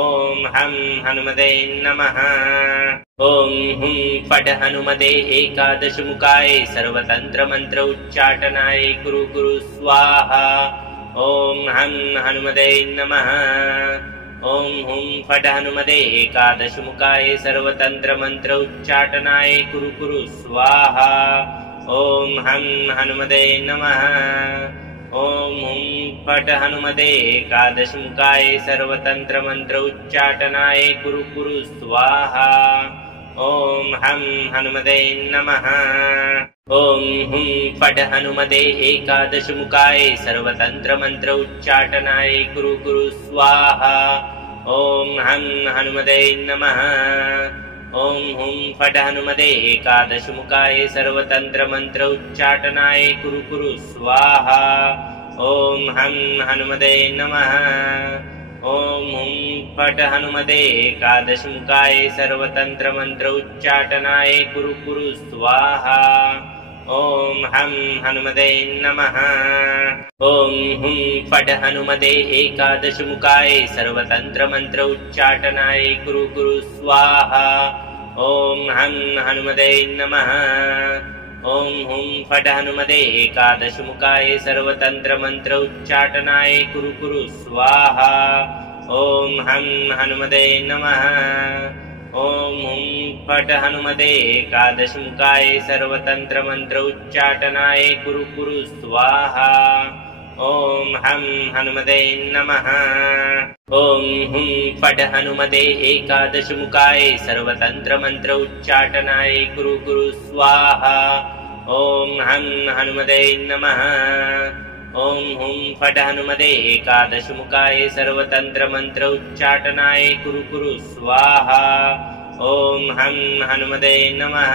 ॐ हं हनुमते नमः। ॐ हुं फट् हनुमते एकादशमुखाय सर्वतन्त्रमन्त्र उच्चाटनाय कुरु कुरु स्वाहा। ॐ हं हनुमते नमः। ॐ हुं फट् हनुमते एकादशमुखाय सर्वतन्त्रमन्त्र उच्चाटनाय कुरु कुरु स्वाहा। ॐ हं हनुमते नमः। ॐ हुं फट् हनुमते एकादशमुखाय सर्वतन्त्रमन्त्र उच्चाटनाय कुरु कुरु स्वाहा। ॐ हं हनुमते नमः। ॐ हुं फट् हनुमते एकादशमुखाय सर्वतन्त्रमन्त्र उच्चाटनाय कुरु कुरु स्वाहा। ॐ हं हनुमते नमः। ॐ हुं फट् हनुमते एकादशमुखाय सर्वतन्त्रमन्त्र उच्चाटनाय कुरु कुरु स्वाहा। ॐ हं हनुमते नमः। ॐ हुं फट् हनुमते एकादशमुखाय सर्वतन्त्रमन्त्र उच्चाटनाय कुरु कुरु स्वाहा। ॐ हं हनुमते नमः। ॐ हुं फट् हनुमते एकादशमुखाय सर्वतन्त्रमन्त्र उच्चाटनाय कुरु कुरु स्वाहा। ॐ हं हनुमते नमः। ॐ हुं फट् हनुमते एकादशमुखाय सर्वतन्त्रमन्त्र उच्चाटनाय कुरु कुरु स्वाहा। ॐ हं हनुमते नमः। ॐ हुं फट् हनुमते एकादशमुखाय सर्वतन्त्रमन्त्र उच्चाटनाय कुरु कुरु स्वाहा। ॐ हं हनुमते नमः। ॐ हुं फट् हनुमते एकादशमुखाय सर्वतन्त्रमन्त्र उच्चाटनाय कुरु कुरु स्वाहा। ॐ हं हनुमते नमः। ॐ हुं फट् हनुमते एकादशमुखाय सर्वतन्त्रमन्त्र उच्चाटनाय कुरु कुरु स्वाहा। ॐ हं हनुमते नमः।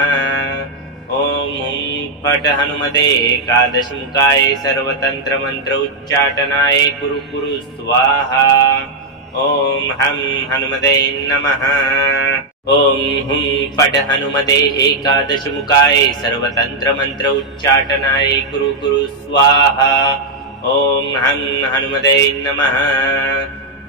ॐ हुं फट् हनुमते एकादशमुखाय सर्वतन्त्रमन्त्र उच्चाटनाय कुरु कुरु स्वाहा। ॐ हं हनुमते नमः। ॐ हुं फट् हनुमते एकादशमुखाय सर्वतन्त्रमन्त्र उच्चाटनाय कुरु कुरु स्वाहा। ॐ हं हनुमते नमः।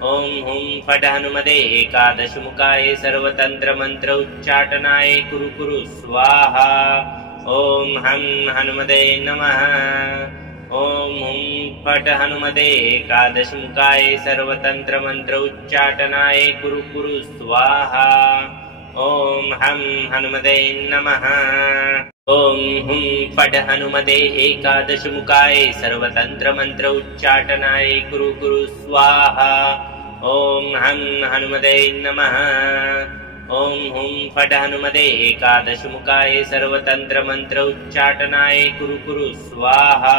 ॐ हुं फट् हनुमते एकादशमुखाय सर्वतन्त्रमन्त्र उच्चाटनाय कुरु कुरु स्वाहा। ॐ हं हनुमते नमः। ॐ हुं फट् हनुमते एकादशमुखाय सर्वतन्त्रमन्त्र उच्चाटनाय कुरु कुरु स्वाहा। ॐ हं हनुमते नमः। ॐ हुं फट् हनुमते एकादशमुखाय सर्वतन्त्रमन्त्र उच्चाटनाय कुरु कुरु स्वाहा। ॐ हं हनुमते नमः। ॐ हुं फट् हनुमते एकादशमुखाय सर्वतन्त्रमन्त्र उच्चाटनाय कुरु कुरु स्वाहा।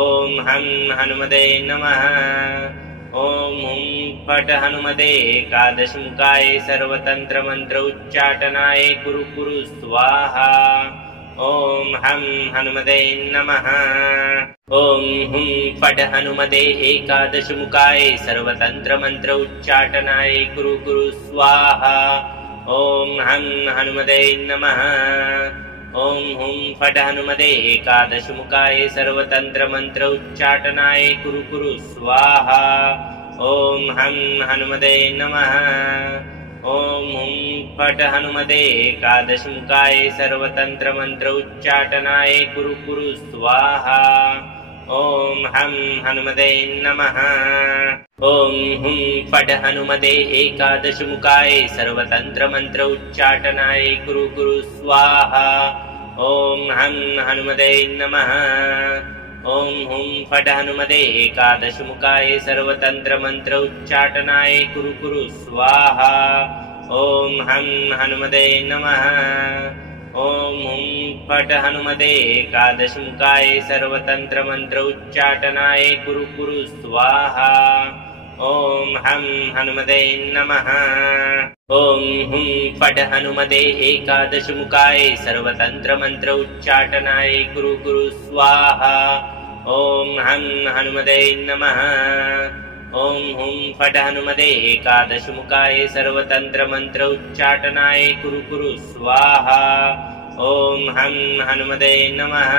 ॐ हं हनुमते नमः। ॐ हुं फट् हनुमते एकादशमुखाय सर्वतन्त्रमन्त्र उच्चाटनाय कुरु कुरु स्वाहा। ॐ हं हनुमते नमः। ॐ हुं फट् हनुमते एकादशमुखाय सर्वतन्त्रमन्त्र उच्चाटनाय कुरु कुरु स्वाहा। ॐ हं हनुमते नमः। ॐ हुं फट् हनुमते एकादशमुखाय सर्वतन्त्रमन्त्र उच्चाटनाय कुरु कुरु स्वाहा। ॐ हं हनुमते नमः। ॐ हुं फट् हनुमते एकादशमुखाय सर्वतन्त्रमन्त्र उच्चाटनाय कुरु कुरु स्वाहा। ॐ हं हनुमते नमः। ॐ हुं फट् हनुमते एकादशमुखाय सर्वतन्त्रमन्त्र उच्चाटनाय कुरु कुरु स्वाहा। ॐ हं हनुमते नमः। ॐ हुं फट् हनुमते एकादशमुखाय सर्वतन्त्रमन्त्र उच्चाटनाय कुरु कुरु स्वाहा। ॐ हं हनुमते नमः। ॐ हुं फट् हनुमते एकादशमुखाय सर्वतन्त्रमन्त्र उच्चाटनाय कुरु कुरु स्वाहा। ॐ हं हनुमते नमः। ॐ हुं फट् हनुमते एकादशमुखाय सर्वतन्त्रमन्त्र उच्चाटनाय कुरु कुरु स्वाहा। ॐ हं हनुमते नमः। ॐ हुं फट् हनुमते एकादशमुखाय सर्वतन्त्रमन्त्र उच्चाटनाय कुरु कुरु स्वाहा। ॐ हं हनुमते नमः।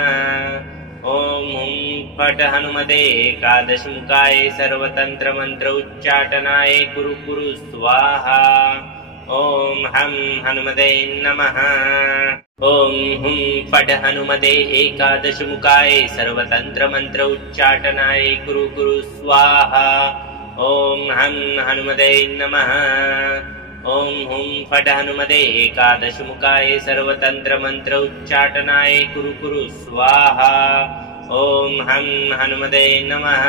ॐ हुं फट् हनुमते एकादशमुखाय सर्वतन्त्रमन्त्र उच्चाटनाय कुरु कुरु स्वाहा। ॐ हं हनुमते नमः। ॐ हुं फट् हनुमते एकादशमुखाय सर्वतन्त्रमन्त्र उच्चाटनाय कुरु कुरु स्वाहा। ॐ हं हनुमते नमः। ॐ हुं फट् हनुमते एकादशमुखाय सर्वतन्त्रमन्त्र उच्चाटनाय कुरु कुरु स्वाहा। ॐ हं हनुमते नमः।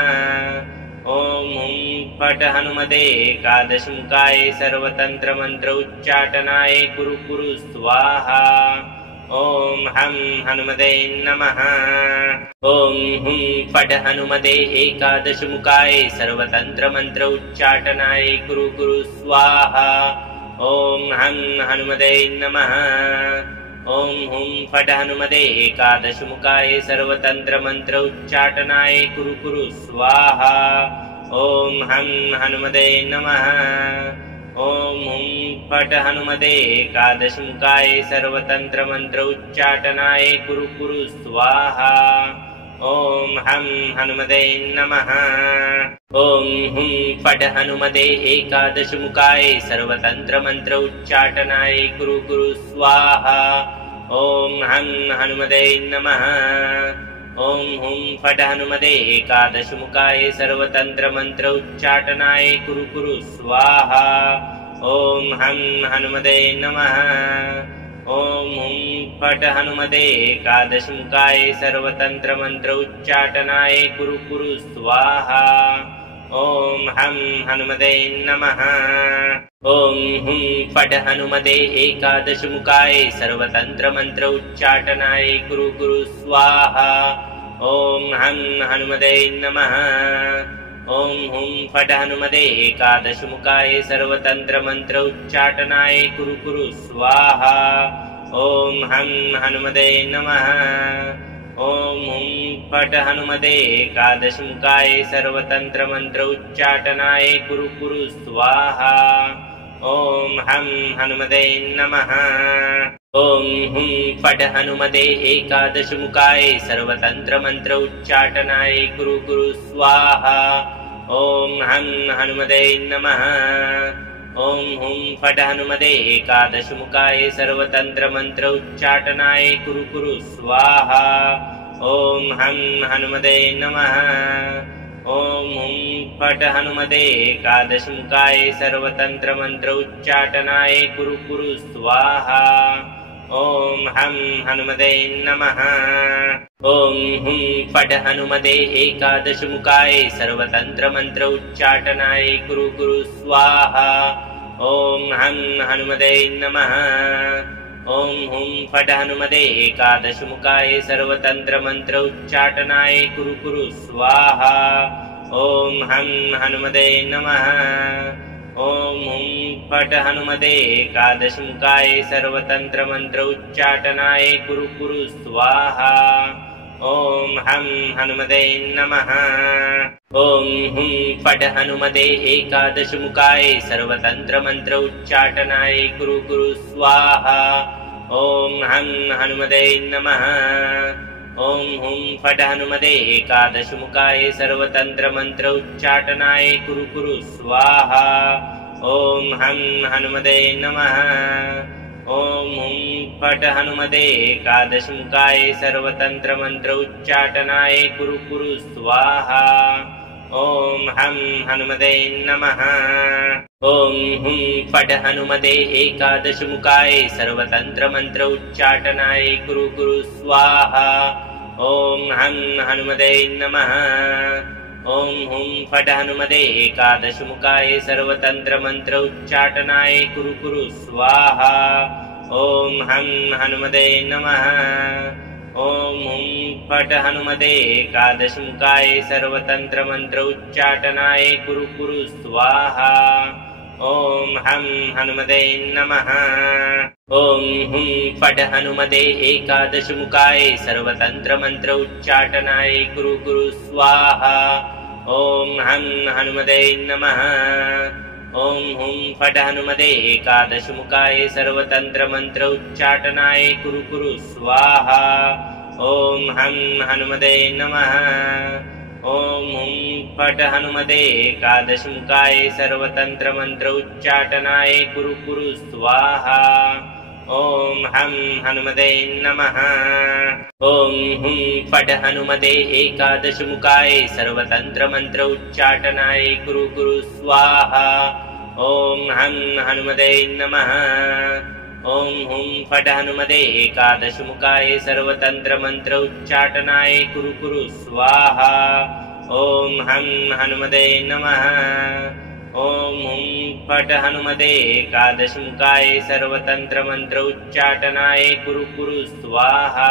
ॐ हुं फट् हनुमते एकादशमुखाय सर्वतन्त्रमन्त्र उच्चाटनाय कुरु कुरु स्वाहा। ॐ हं हनुमते नमः। ॐ हुं फट् हनुमते एकादशमुखाय सर्वतन्त्रमन्त्र उच्चाटनाय कुरु कुरु स्वाहा। ॐ हं हनुमते नमः। ॐ हुं फट् हनुमते एकादशमुखाय सर्वतन्त्रमन्त्र उच्चाटनाय कुरु कुरु स्वाहा। ॐ हं हनुमते नमः। ॐ हुं फट् हनुमते एकादशमुखाय सर्वतन्त्रमन्त्र उच्चाटनाय कुरु कुरु स्वाहा। ॐ हं हनुमते नमः। ॐ हुं फट् हनुमते एकादशमुखाय सर्वतन्त्रमन्त्र उच्चाटनाय कुरु कुरु स्वाहा। ॐ हं हनुमते नमः। ॐ हुं फट् हनुमते एकादशमुखाय सर्वतन्त्रमन्त्र उच्चाटनाय कुरु कुरु स्वाहा। ॐ हं हनुमते नमः। ॐ हुं फट् हनुमते एकादशमुखाय सर्वतन्त्रमन्त्र उच्चाटनाय कुरु कुरु स्वाहा। ॐ हं हनुमते नमः। ॐ हुं फट् हनुमते एकादशमुखाय सर्वतन्त्रमन्त्र उच्चाटनाय कुरु कुरु स्वाहा। ॐ हं हनुमते नमः। ॐ हुं फट् हनुमते एकादशमुखाय सर्वतन्त्रमन्त्र उच्चाटनाय कुरु कुरु स्वाहा। ॐ हं हनुमते नमः। ॐ हुं फट् हनुमते एकादशमुखाय सर्वतन्त्रमन्त्र उच्चाटनाय कुरु कुरु स्वाहा। ॐ हं हनुमते नमः। ॐ हुं फट् हनुमते एकादशमुखाय सर्वतन्त्रमन्त्र उच्चाटनाय कुरु कुरु स्वाहा। ॐ हं हनुमते नमः। ॐ हुं फट् हनुमते एकादशमुखाय सर्वतन्त्रमन्त्र उच्चाटनाय कुरु कुरु स्वाहा। ॐ हं हनुमते नमः। ॐ हुं फट् हनुमते एकादशमुखाय सर्वतन्त्रमन्त्र उच्चाटनाय कुरु कुरु स्वाहा। ॐ हं हनुमते नमः। ॐ हुं फट् हनुमते एकादशमुखाय सर्वतन्त्रमन्त्र उच्चाटनाय कुरु कुरु स्वाहा। ॐ हं हनुमते नमः। ॐ हुं फट् हनुमते एकादशमुखाय सर्वतन्त्रमन्त्र उच्चाटनाय कुरु कुरु स्वाहा। ॐ हं हनुमते नमः। ॐ हुं फट् हनुमते एकादशमुखाय सर्वतन्त्रमन्त्र उच्चाटनाय कुरु कुरु स्वाहा। ॐ हं हनुमते नमः। ॐ हुं फट् हनुमते एकादशमुखाय सर्वतन्त्रमन्त्र उच्चाटनाय कुरु कुरु स्वाहा। ॐ हं हनुमते नमः। ॐ हुं फट् हनुमते एकादशमुखाय सर्वतन्त्रमन्त्र उच्चाटनाय कुरु कुरु स्वाहा। ॐ हं हनुमते नमः। ॐ हुं फट् हनुमते एकादशमुखाय सर्वतन्त्रमन्त्र उच्चाटनाय कुरु कुरु स्वाहा। ॐ हं हनुमते नमः। ॐ हुं फट् हनुमते एकादशमुखाय सर्वतन्त्रमन्त्र उच्चाटनाय कुरु कुरु स्वाहा। ॐ हं हनुमते नमः। ॐ हुं फट् हनुमते एकादशमुखाय सर्वतन्त्रमन्त्र उच्चाटनाय कुरु कुरु स्वाहा। ॐ हं हनुमते नमः। ॐ हुं फट् हनुमते एकादशमुखाय सर्वतन्त्रमन्त्र उच्चाटनाय कुरु कुरु स्वाहा। ॐ हं हनुमते नमः। ॐ हुं फट् हनुमते एकादशमुखाय सर्वतन्त्रमन्त्र उच्चाटनाय कुरु कुरु स्वाहा। ॐ हं हनुमते नमः। ॐ हुं फट् हनुमते एकादशमुखाय सर्वतन्त्रमन्त्र उच्चाटनाय कुरु कुरु स्वाहा। ॐ हं हनुमते नमः। ॐ हुं फट् हनुमते एकादशमुखाय सर्वतन्त्रमन्त्र उच्चाटनाय कुरु कुरु स्वाहा। ॐ हं हनुमते नमः। ॐ हुं फट् हनुमते एकादशमुखाय सर्वतन्त्रमन्त्र उच्चाटनाय कुरु कुरु स्वाहा। ॐ हं हनुमते नमः। ॐ हुं फट् हनुमते एकादशमुखाय सर्वतन्त्रमन्त्र उच्चाटनाय कुरु कुरु स्वाहा। ॐ हं हनुमते नमः। ॐ हुं फट् हनुमते एकादशमुखाय सर्वतन्त्रमन्त्र उच्चाटनाय कुरु कुरु स्वाहा।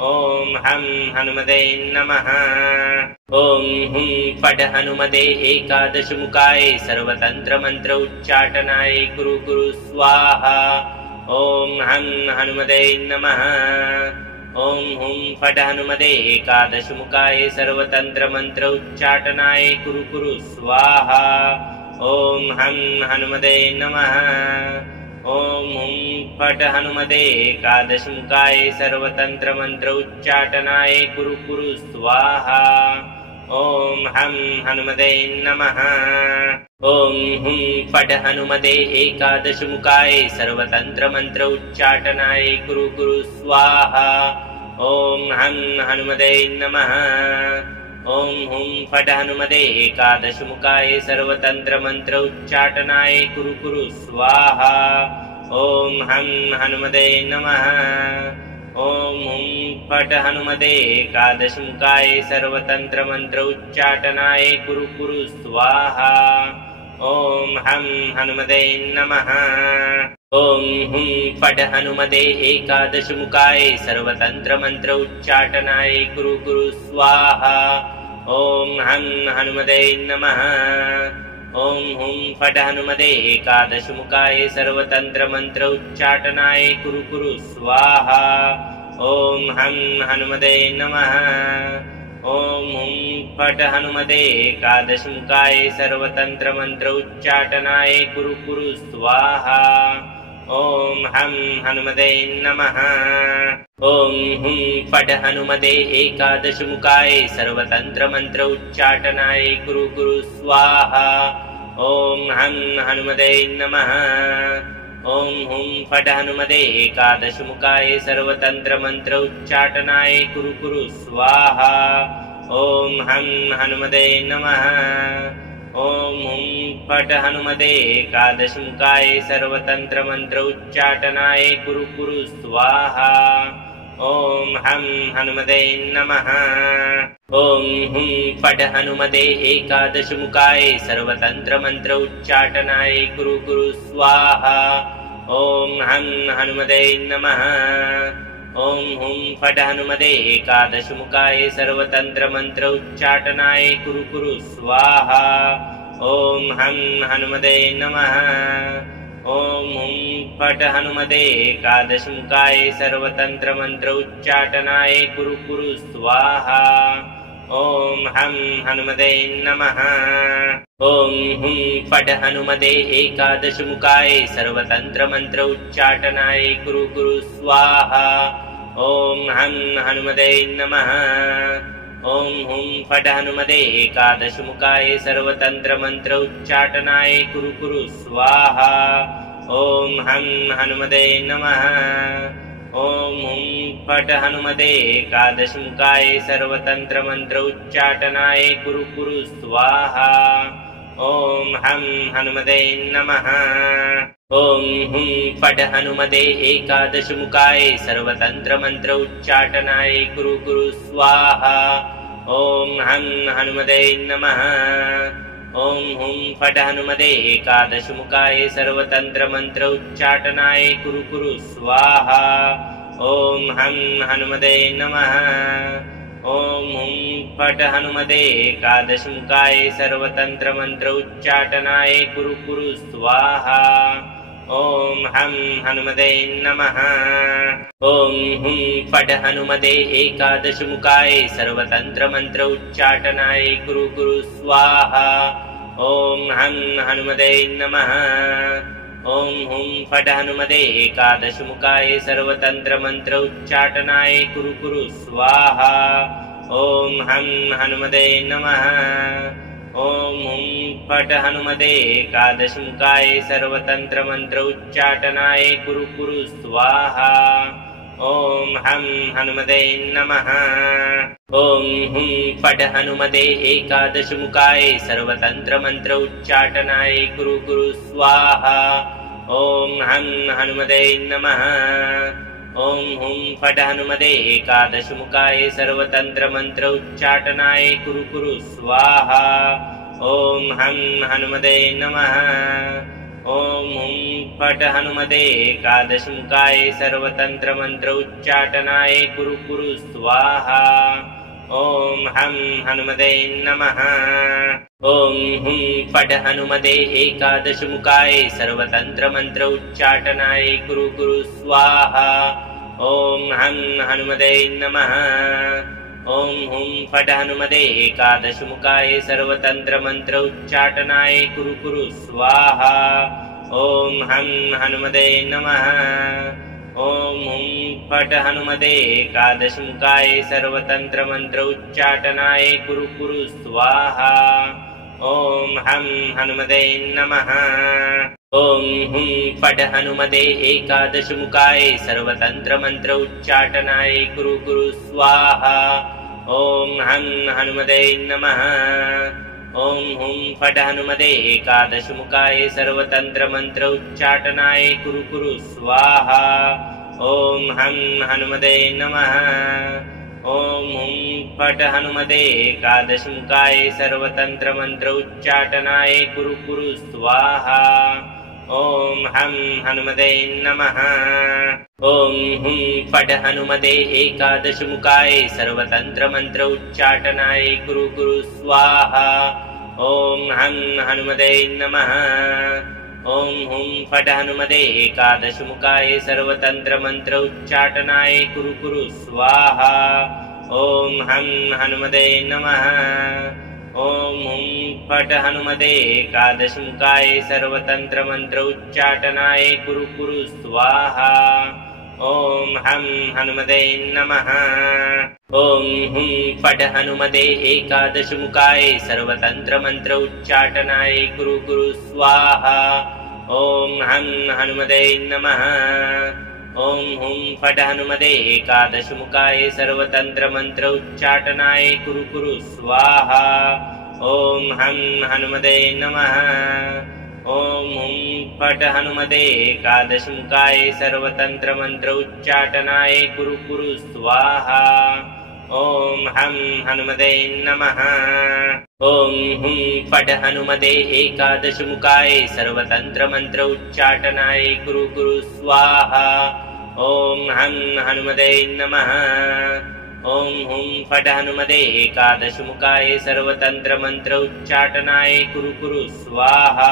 ॐ हं हनुमते नमः। ॐ हुं फट् हनुमते एकादशमुखाय सर्वतन्त्रमन्त्र उच्चाटनाय कुरु कुरु स्वाहा। ॐ हं हनुमते नमः। ॐ हुं फट् हनुमते एकादशमुखाय सर्वतन्त्रमन्त्र उच्चाटनाय कुरु कुरु स्वाहा। ॐ हं हनुमते नमः। ॐ हुं फट् हनुमते एकादशमुखाय सर्वतन्त्रमन्त्र उच्चाटनाय कुरु कुरु स्वाहा। ॐ हं हनुमते नमः। ॐ हुं फट् हनुमते एकादशमुखाय सर्वतन्त्रमन्त्र उच्चाटनाय कुरु कुरु स्वाहा। ॐ हं हनुमते नमः। ॐ हुं फट् हनुमते एकादशमुखाय सर्वतन्त्रमन्त्र उच्चाटनाय कुरु कुरु स्वाहा। ॐ हं हनुमते नमः। ॐ हुं फट् हनुमते एकादशमुखाय सर्वतन्त्रमन्त्र उच्चाटनाय कुरु कुरु स्वाहा। ॐ हं हनुमते नमः। ॐ हुं फट् हनुमते एकादशमुखाय सर्वतन्त्रमन्त्र उच्चाटनाय कुरु कुरु स्वाहा। ॐ हं हनुमते नमः। ॐ हुं फट् हनुमते एकादशमुखाय सर्वतन्त्रमन्त्र उच्चाटनाय कुरु कुरु स्वाहा। ॐ हं हनुमते नमः। ॐ हुं फट् हनुमते एकादशमुखाय सर्वतन्त्रमन्त्र उच्चाटनाय कुरु कुरु स्वाहा। ॐ हं हनुमते नमः। ॐ हुं फट् हनुमते एकादशमुखाय सर्वतन्त्रमन्त्र उच्चाटनाय कुरु कुरु स्वाहा। ॐ हं हनुमते नमः। ॐ हुं फट् हनुमते एकादशमुखाय सर्वतन्त्रमन्त्र उच्चाटनाय कुरु कुरु स्वाहा। ॐ हं हनुमते नमः। ॐ हुं फट् हनुमते एकादशमुखाय सर्वतन्त्रमन्त्र उच्चाटनाय कुरु कुरु स्वाहा। ॐ हं हनुमते नमः। ॐ हुं फट् हनुमते एकादशमुखाय सर्वतन्त्रमन्त्र उच्चाटनाय कुरु कुरु स्वाहा। ॐ हं हनुमते नमः। ॐ हुं फट् हनुमते एकादशमुखाय सर्वतन्त्रमन्त्र उच्चाटनाय कुरु कुरु स्वाहा। ॐ हं हनुमते नमः। ॐ हुं फट् हनुमते एकादशमुखाय सर्वतन्त्रमन्त्र उच्चाटनाय कुरु कुरु स्वाहा। ॐ हं हनुमते नमः। ॐ हुं फट् हनुमते एकादशमुखाय सर्वतन्त्रमन्त्र उच्चाटनाय कुरु कुरु स्वाहा। ॐ हं हनुमते नमः। ॐ हुं फट् हनुमते एकादशमुखाय सर्वतन्त्रमन्त्र उच्चाटनाय कुरु कुरु स्वाहा। ॐ हं हनुमते नमः। ॐ हुं फट् हनुमते एकादशमुखाय सर्वतन्त्रमन्त्र उच्चाटनाय कुरु कुरु स्वाहा। ॐ हं हनुमते नमः। ॐ हुं फट् हनुमते एकादशमुखाय सर्वतन्त्रमन्त्र उच्चाटनाय कुरु कुरु स्वाहा। ॐ हं हनुमते नमः। ॐ हुं फट् हनुमते एकादशमुखाय सर्वतन्त्रमन्त्र उच्चाटनाय कुरु कुरु स्वाहा। ॐ हं हनुमते नमः। ॐ हुं फट् हनुमते एकादशमुखाय सर्वतन्त्रमन्त्र उच्चाटनाय कुरु कुरु स्वाहा। ॐ हं हनुमते नमः। ॐ हुं फट् हनुमते एकादशमुखाय सर्वतन्त्रमन्त्र उच्चाटनाय कुरु कुरु स्वाहा। ॐ हं हनुमते नमः। ॐ हुं फट् हनुमते एकादशमुखाय सर्वतन्त्रमन्त्र उच्चाटनाय कुरु कुरु स्वाहा। ॐ हं हनुमते नमः। ॐ हुं फट् हनुमते एकादशमुखाय सर्वतन्त्रमन्त्र उच्चाटनाय कुरु कुरु स्वाहा। ॐ हं हनुमते नमः। ॐ हुं फट् हनुमते एकादशमुखाय सर्वतन्त्रमन्त्र उच्चाटनाय कुरु कुरु स्वाहा। ॐ हं हनुमते नमः। ॐ हुं फट् हनुमते एकादशमुखाय सर्वतन्त्रमन्त्र उच्चाटनाय कुरु कुरु स्वाहा। ॐ हं हनुमते नमः। ॐ हुं फट् हनुमते एकादशमुखाय सर्वतन्त्रमन्त्र उच्चाटनाय कुरु कुरु स्वाहा। ॐ हं हनुमते नमः। ॐ हुं फट् हनुमते एकादशमुखाय सर्वतन्त्रमन्त्र उच्चाटनाय कुरु कुरु स्वाहा। ॐ हं हनुमते नमः। ॐ हुं फट् हनुमते एकादशमुखाय सर्वतन्त्रमन्त्र उच्चाटनाय कुरु कुरु स्वाहा। ॐ हं हनुमते नमः। ॐ हुं फट् हनुमते एकादशमुखाय सर्वतन्त्रमन्त्र उच्चाटनाय कुरु कुरु स्वाहा। ॐ हं हनुमते नमः। ॐ हुं फट् हनुमते एकादशमुखाय सर्वतन्त्रमन्त्र उच्चाटनाय कुरु कुरु स्वाहा। ॐ हं हनुमते नमः। ॐ हुं फट् हनुमते एकादशमुखाय सर्वतन्त्रमन्त्र उच्चाटनाय कुरु कुरु स्वाहा। ॐ हं हनुमते नमः। ॐ हुं फट् हनुमते एकादशमुखाय सर्वतन्त्रमन्त्र उच्चाटनाय कुरु कुरु स्वाहा। ॐ हं हनुमते नमः। ॐ हुं फट् हनुमते एकादशमुखाय सर्वतन्त्रमन्त्र उच्चाटनाय कुरु कुरु स्वाहा। ॐ हं हनुमते नमः। ॐ हुं फट् हनुमते एकादशमुखाय सर्वतन्त्रमन्त्र उच्चाटनाय कुरु कुरु स्वाहा। ॐ हं हनुमते नमः। ॐ हुं फट् हनुमते एकादशमुखाय सर्वतन्त्रमन्त्र उच्चाटनाय कुरु कुरु स्वाहा। ॐ हं हनुमते नमः। ॐ हुं फट् हनुमते एकादशमुखाय सर्वतन्त्रमन्त्र उच्चाटनाय कुरु कुरु स्वाहा। ॐ हं हनुमते नमः। ॐ हुं फट् हनुमते एकादशमुखाय सर्वतन्त्रमन्त्र उच्चाटनाय कुरु कुरु स्वाहा। ॐ हं हनुमते नमः। ॐ हुं फट् हनुमते एकादशमुखाय सर्वतन्त्रमन्त्र उच्चाटनाय कुरु कुरु स्वाहा। ॐ हं हनुमते नमः। ॐ हुं फट् हनुमते एकादशमुखाय सर्वतन्त्रमन्त्र उच्चाटनाय कुरु कुरु स्वाहा। ॐ हं हनुमते नमः। ॐ हुं फट् हनुमते एकादशमुखाय सर्वतन्त्रमन्त्र उच्चाटनाय कुरु कुरु स्वाहा।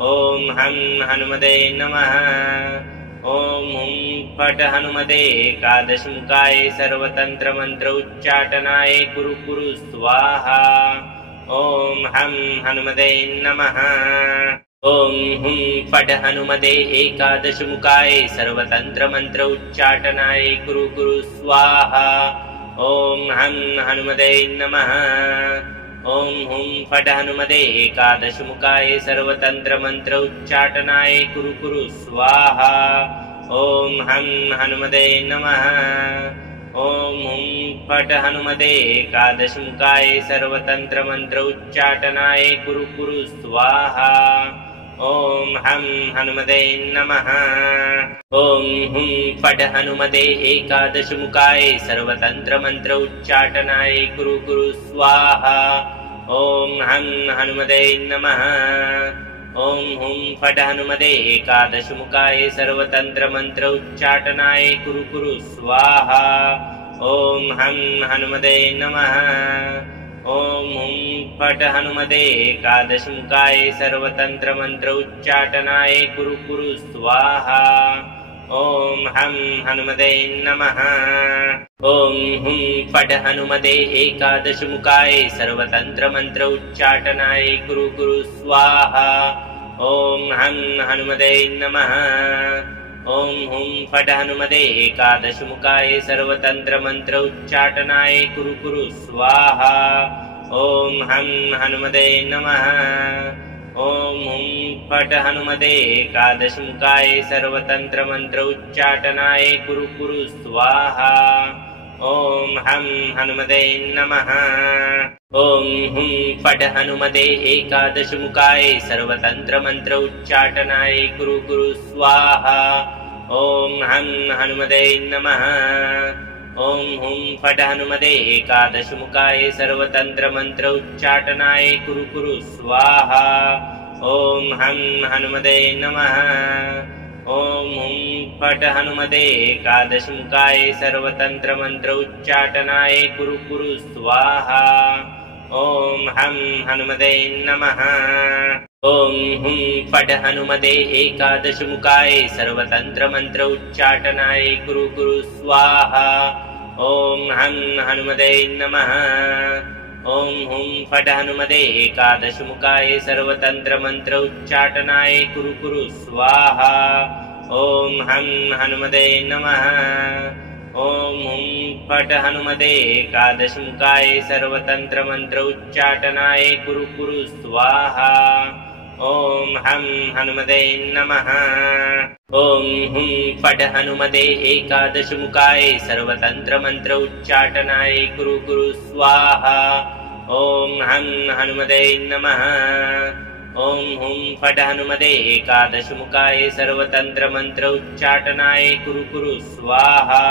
ॐ हं हनुमते नमः। ॐ हुं फट् हनुमते एकादशमुखाय सर्वतन्त्रमन्त्र उच्चाटनाय कुरु कुरु स्वाहा। ॐ हं हनुमते नमः। ॐ हुं फट् हनुमते एकादशमुखाय सर्वतन्त्रमन्त्र उच्चाटनाय कुरु कुरु स्वाहा। ॐ हं हनुमते नमः। ॐ हुं फट् हनुमते एकादशमुखाय सर्वतन्त्रमन्त्र उच्चाटनाय कुरु कुरु स्वाहा। ॐ हं हनुमते नमः। ॐ हुं फट् हनुमते एकादशमुखाय सर्वतन्त्रमन्त्र उच्चाटनाय कुरु कुरु स्वाहा। ॐ हं हनुमते नमः। ॐ हुं फट् हनुमते एकादशमुखाय सर्वतन्त्रमन्त्र उच्चाटनाय कुरु कुरु स्वाहा। ॐ हं हनुमते नमः। ॐ हुं फट् हनुमते एकादशमुखाय सर्वतन्त्रमन्त्र उच्चाटनाय कुरु कुरु स्वाहा। ॐ हं हनुमते नमः। ॐ हुं फट् हनुमते एकादशमुखाय सर्वतन्त्रमन्त्र उच्चाटनाय कुरु कुरु स्वाहा। ॐ हं हनुमते नमः। ॐ हुं फट् हनुमते एकादशमुखाय सर्वतन्त्रमन्त्र उच्चाटनाय कुरु कुरु स्वाहा। ॐ हं हनुमते नमः। ॐ हुं फट् हनुमते एकादशमुखाय सर्वतन्त्रमन्त्र उच्चाटनाय कुरु कुरु स्वाहा। ॐ हं हनुमते नमः। ॐ हुं फट् हनुमते एकादशमुखाय सर्वतन्त्रमन्त्र उच्चाटनाय कुरु कुरु स्वाहा। ॐ हं हनुमते नमः। ॐ हुं फट् हनुमते एकादशमुखाय सर्वतन्त्रमन्त्र उच्चाटनाय कुरु कुरु स्वाहा। ॐ हं हनुमते नमः। ॐ हुं फट् हनुमते एकादशमुखाय सर्वतन्त्रमन्त्र उच्चाटनाय कुरु कुरु स्वाहा। ॐ हं हनुमते नमः। ॐ हुं फट् हनुमते एकादशमुखाय सर्वतन्त्रमन्त्र उच्चाटनाय कुरु कुरु स्वाहा। ॐ हं हनुमते नमः। ॐ हुं फट् हनुमते एकादशमुखाय सर्वतन्त्रमन्त्र उच्चाटनाय कुरु कुरु स्वाहा। ॐ हं हनुमते नमः। ॐ हुं फट् हनुमते एकादशमुखाय सर्वतन्त्रमन्त्र उच्चाटनाय कुरु कुरु स्वाहा। ॐ हं हनुमते नमः। ॐ हुं फट् हनुमते एकादशमुखाय सर्वतन्त्रमन्त्र उच्चाटनाय कुरु कुरु स्वाहा। ॐ हं हनुमते नमः। ॐ हुं फट् हनुमते एकादशमुखाय सर्वतन्त्रमन्त्र उच्चाटनाय कुरु कुरु स्वाहा। ॐ हं हनुमते नमः। ॐ हुं फट् हनुमते एकादशमुखाय सर्वतन्त्रमन्त्र उच्चाटनाय कुरु कुरु स्वाहा।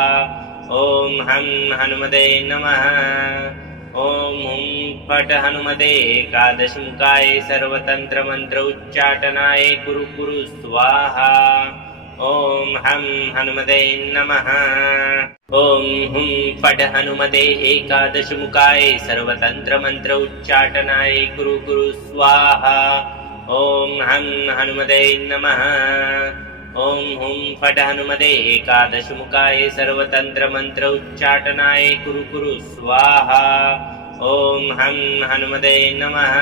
ॐ हं हनुमते नमः। ॐ हुं फट् हनुमते एकादशमुखाय सर्वतन्त्रमन्त्र उच्चाटनाय कुरु कुरु स्वाहा। ॐ हं हनुमते नमः। ॐ हुं फट् हनुमते एकादशमुखाय सर्वतन्त्रमन्त्र उच्चाटनाय कुरु कुरु स्वाहा। ॐ हं हनुमते नमः। ॐ हुं फट् हनुमते एकादशमुखाय सर्वतन्त्रमन्त्र उच्चाटनाय कुरु कुरु स्वाहा। ॐ हं हनुमते नमः।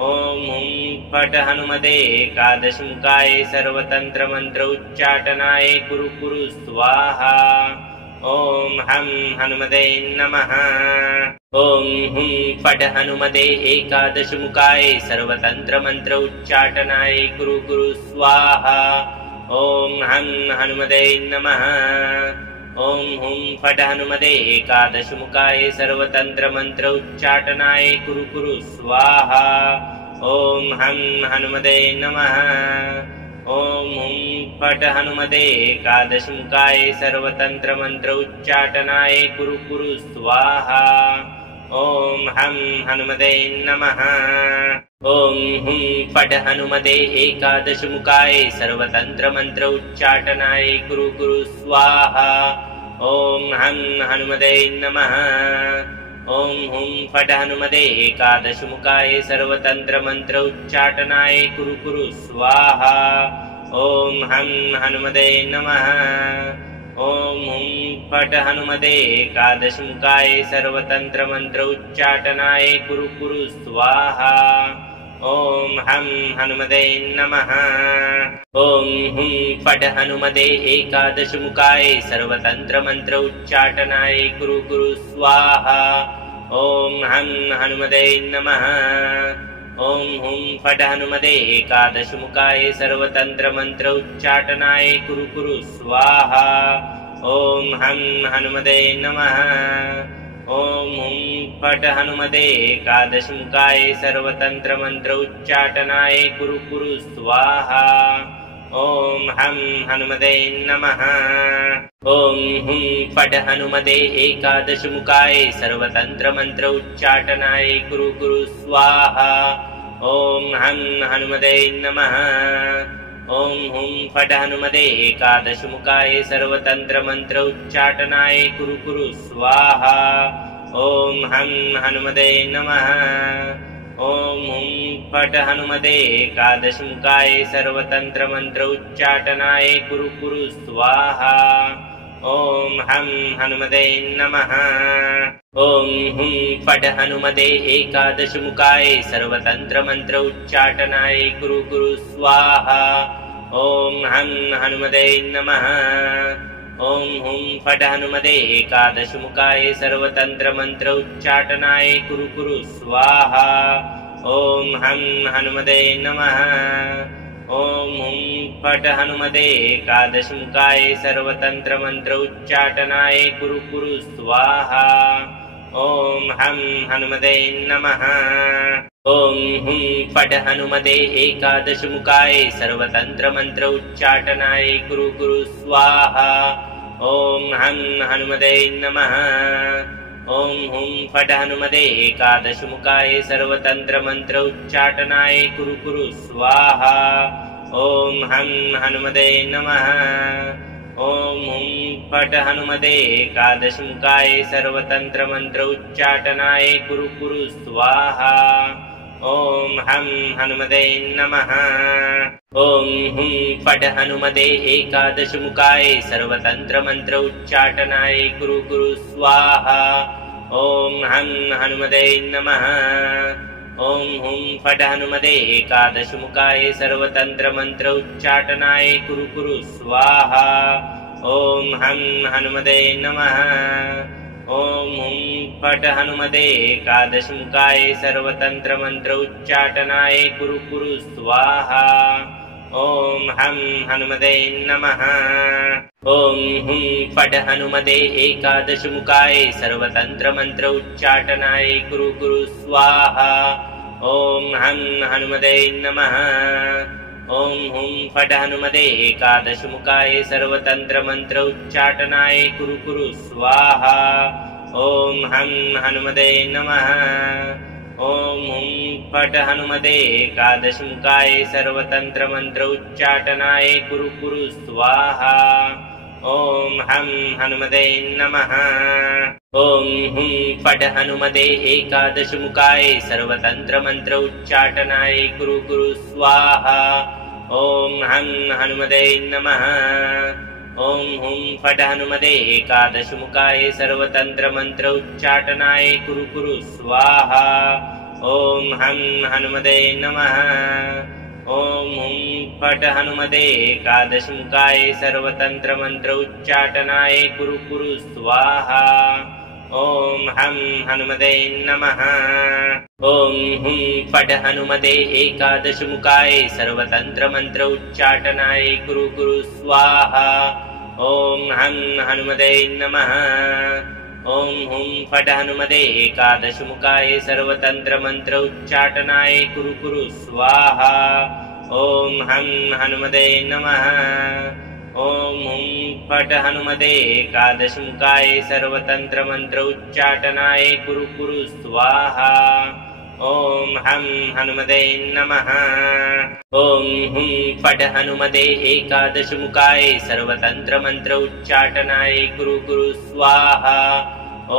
ॐ हुं फट् हनुमते एकादशमुखाय सर्वतन्त्रमन्त्र उच्चाटनाय कुरु कुरु स्वाहा। ॐ हं हनुमते नमः। ॐ हुं फट् हनुमते एकादशमुखाय सर्वतन्त्रमन्त्र उच्चाटनाय कुरु कुरु स्वाहा। ॐ हं हनुमते नमः। ॐ हुं फट् हनुमते एकादशमुखाय सर्वतन्त्रमन्त्र उच्चाटनाय कुरु कुरु स्वाहा। ॐ हं हनुमते नमः। ॐ हुं फट् हनुमते एकादशमुखाय सर्वतन्त्रमन्त्र उच्चाटनाय कुरु कुरु स्वाहा। ॐ हं हनुमते नमः। ॐ हुं फट् हनुमते एकादशमुखाय सर्वतन्त्रमन्त्र उच्चाटनाय कुरु कुरु स्वाहा। ॐ हं हनुमते नमः। ॐ हुं फट् हनुमते एकादशमुखाय सर्वतन्त्रमन्त्र उच्चाटनाय कुरु कुरु स्वाहा। ॐ हं हनुमते नमः। ॐ हुं फट् हनुमते एकादशमुखाय सर्वतन्त्रमन्त्र उच्चाटनाय कुरु कुरु स्वाहा। ॐ हं हनुमते नमः। ॐ हुं फट् हनुमते एकादशमुखाय सर्वतन्त्रमन्त्र उच्चाटनाय कुरु कुरु स्वाहा। ॐ हं हनुमते नमः। ॐ हुं फट् हनुमते एकादशमुखाय सर्वतन्त्रमन्त्र उच्चाटनाय कुरु कुरु स्वाहा। ॐ हं हनुमते नमः। ॐ हुं फट् हनुमते एकादशमुखाय सर्वतन्त्रमन्त्र उच्चाटनाय कुरु कुरु स्वाहा। ॐ हं हनुमते नमः। ॐ हुं फट् हनुमते एकादशमुखाय सर्वतन्त्रमन्त्र उच्चाटनाय कुरु कुरु स्वाहा। ॐ हं हनुमते नमः। ॐ हुं फट् हनुमते एकादशमुखाय सर्वतन्त्रमन्त्र उच्चाटनाय कुरु कुरु स्वाहा। ॐ हं हनुमते नमः। ॐ हुं फट् हनुमते एकादशमुखाय सर्वतन्त्रमन्त्र उच्चाटनाय कुरु कुरु स्वाहा। ॐ हं हनुमते नमः। ॐ हुं फट् हनुमते एकादशमुखाय सर्वतन्त्रमन्त्र उच्चाटनाय कुरु कुरु स्वाहा। ॐ हं हनुमते नमः। ॐ हुं फट् हनुमते एकादशमुखाय सर्वतन्त्रमन्त्र उच्चाटनाय कुरु कुरु स्वाहा। ॐ हं हनुमते नमः। ॐ हुं फट् हनुमते एकादशमुखाय सर्वतन्त्रमन्त्र उच्चाटनाय कुरु कुरु स्वाहा। ॐ हं हनुमते नमः। ॐ हुं फट् हनुमते एकादशमुखाय सर्वतन्त्रमन्त्र उच्चाटनाय कुरु कुरु स्वाहा। ॐ हं हनुमते नमः। ॐ हुं फट् हनुमते एकादशमुखाय सर्वतन्त्रमन्त्र उच्चाटनाय कुरु कुरु स्वाहा। ॐ हं हनुमते नमः। ॐ हुं फट् हनुमते एकादशमुखाय सर्वतन्त्रमन्त्र उच्चाटनाय कुरु कुरु स्वाहा। ॐ हं हनुमते नमः। ॐ हुं फट् हनुमते एकादशमुखाय सर्वतन्त्रमन्त्र उच्चाटनाय कुरु कुरु स्वाहा। ॐ हं हनुमते नमः। ॐ हुं फट् हनुमते एकादशमुखाय सर्वतन्त्रमन्त्र उच्चाटनाय कुरु कुरु स्वाहा। ॐ हं हनुमते नमः। ॐ हुं फट् हनुमते एकादशमुखाय सर्वतन्त्रमन्त्र उच्चाटनाय कुरु कुरु स्वाहा। ॐ हं हनुमते नमः। ॐ हुं फट् हनुमते एकादशमुखाय सर्वतन्त्रमन्त्र उच्चाटनाय कुरु कुरु स्वाहा। ॐ हं हनुमते नमः। ॐ हुं फट् हनुमते एकादशमुखाय सर्वतन्त्रमन्त्र उच्चाटनाय कुरु कुरु स्वाहा। ॐ हं हनुमते नमः। ॐ हुं फट् हनुमते एकादशमुखाय सर्वतन्त्रमन्त्र उच्चाटनाय कुरु कुरु स्वाहा। ॐ हं हनुमते नमः। ॐ हुं फट् हनुमते एकादशमुखाय सर्वतन्त्रमन्त्र उच्चाटनाय कुरु कुरु स्वाहा। ॐ हं हनुमते नमः। ॐ हुं फट् हनुमते एकादशमुखाय सर्वतन्त्रमन्त्र उच्चाटनाय कुरु कुरु स्वाहा। ॐ हं हनुमते नमः। ॐ हुं फट् हनुमते एकादशमुखाय सर्वतन्त्रमन्त्र उच्चाटनाय कुरु कुरु स्वाहा। ॐ हं हनुमते नमः। ॐ हुं फट् हनुमते एकादशमुखाय सर्वतन्त्रमन्त्र उच्चाटनाय कुरु कुरु स्वाहा। ॐ हं हनुमते नमः। ॐ हुं फट् हनुमते एकादशमुखाय सर्वतन्त्रमन्त्र उच्चाटनाय कुरु कुरु स्वाहा। ॐ हं हनुमते नमः। ॐ हुं फट् हनुमते एकादशमुखाय सर्वतन्त्रमन्त्र उच्चाटनाय कुरु कुरु स्वाहा। ॐ हं हनुमते नमः। ॐ हुं फट् हनुमते एकादशमुखाय सर्वतन्त्रमन्त्र उच्चाटनाय कुरु कुरु स्वाहा।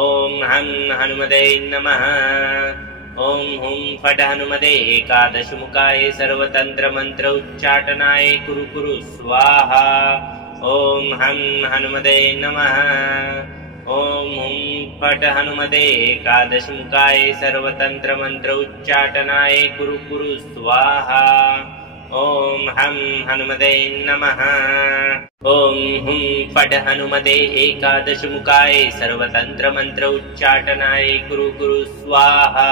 ॐ हं हनुमते नमः। ॐ हुं फट् हनुमते एकादशमुखाय सर्वतन्त्रमन्त्र उच्चाटनाय कुरु कुरु स्वाहा। ॐ हं हनुमते नमः। ॐ हुं फट् हनुमते एकादशमुखाय सर्वतन्त्रमन्त्र उच्चाटनाय कुरु कुरु स्वाहा। ॐ हं हनुमते नमः। ॐ हुं फट् हनुमते एकादशमुखाय सर्वतन्त्रमन्त्र उच्चाटनाय कुरु कुरु स्वाहा।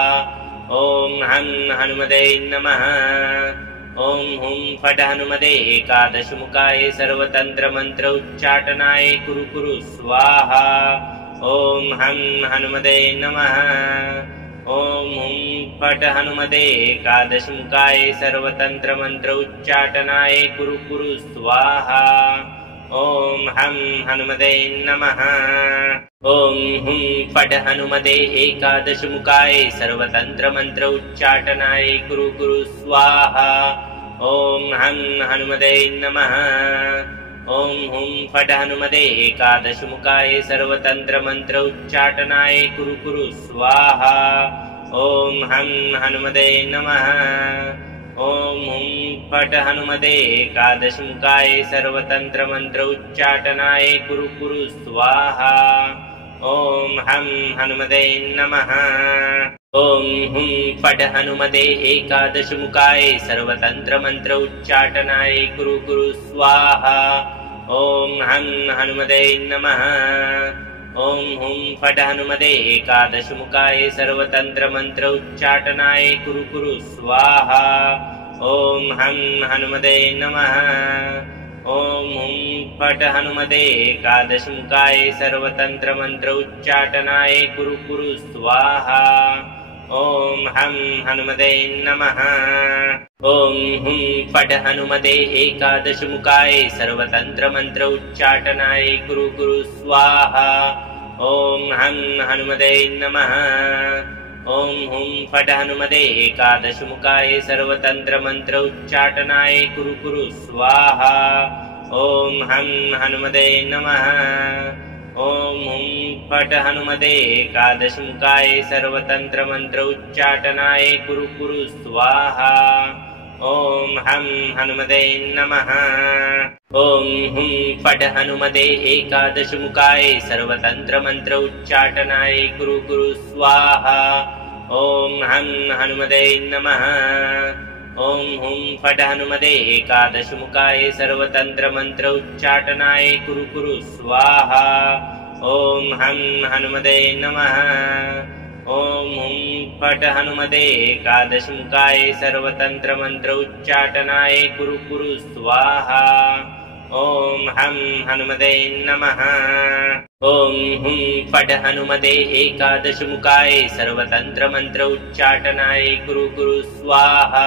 ॐ हं हनुमते नमः। ॐ हुं फट् हनुमते एकादशमुखाय सर्वतन्त्रमन्त्र उच्चाटनाय कुरु कुरु स्वाहा। ॐ हं हनुमते नमः। ॐ हुं फट् हनुमते एकादशमुखाय सर्वतन्त्रमन्त्र उच्चाटनाय कुरु कुरु स्वाहा। ॐ हं हनुमते नमः। ॐ हुं फट् हनुमते एकादशमुखाय सर्वतन्त्रमन्त्र उच्चाटनाय कुरु कुरु स्वाहा। ॐ हं हनुमते नमः। ॐ हुं फट् हनुमते एकादशमुखाय सर्वतन्त्रमन्त्र उच्चाटनाय कुरु कुरु स्वाहा। ॐ हं हनुमते नमः। ॐ हुं फट् हनुमते एकादशमुखाय सर्वतन्त्रमन्त्र उच्चाटनाय कुरु कुरु स्वाहा। ॐ हं हनुमते नमः। ॐ हुं फट् हनुमते एकादशमुखाय सर्वतन्त्रमन्त्र उच्चाटनाय कुरु कुरु स्वाहा। ॐ हं हनुमते नमः। ॐ हुं फट् हनुमते एकादशमुखाय सर्वतन्त्रमन्त्र उच्चाटनाय कुरु कुरु स्वाहा। ॐ हं हनुमते नमः। ॐ हुं फट् हनुमते एकादशमुखाय सर्वतन्त्रमन्त्र उच्चाटनाय कुरु कुरु स्वाहा। ॐ हं हनुमते नमः। ॐ हुं फट् हनुमते एकादशमुखाय सर्वतन्त्रमन्त्र उच्चाटनाय कुरु कुरु स्वाहा। ॐ हं हनुमते नमः। ॐ हुं फट् हनुमते एकादशमुखाय सर्वतन्त्रमन्त्र उच्चाटनाय कुरु कुरु स्वाहा। ॐ हं हनुमते नमः। ॐ हुं फट् हनुमते एकादशमुखाय सर्वतन्त्रमन्त्र उच्चाटनाय कुरु कुरु स्वाहा। ॐ हं हनुमते नमः। ॐ हुं फट् हनुमते एकादशमुखाय सर्वतन्त्रमन्त्र उच्चाटनाय कुरु कुरु स्वाहा। ॐ हं हनुमते नमः। ॐ हुं फट् हनुमते एकादशमुखाय सर्वतन्त्रमन्त्र उच्चाटनाय कुरु कुरु स्वाहा। ॐ हं हनुमते नमः। ॐ हुं फट् हनुमते एकादशमुखाय सर्वतन्त्रमन्त्र उच्चाटनाय कुरु कुरु स्वाहा। ॐ हं हनुमते नमः। ॐ हुं फट् हनुमते एकादशमुखाय सर्वतन्त्रमन्त्र उच्चाटनाय कुरु कुरु स्वाहा।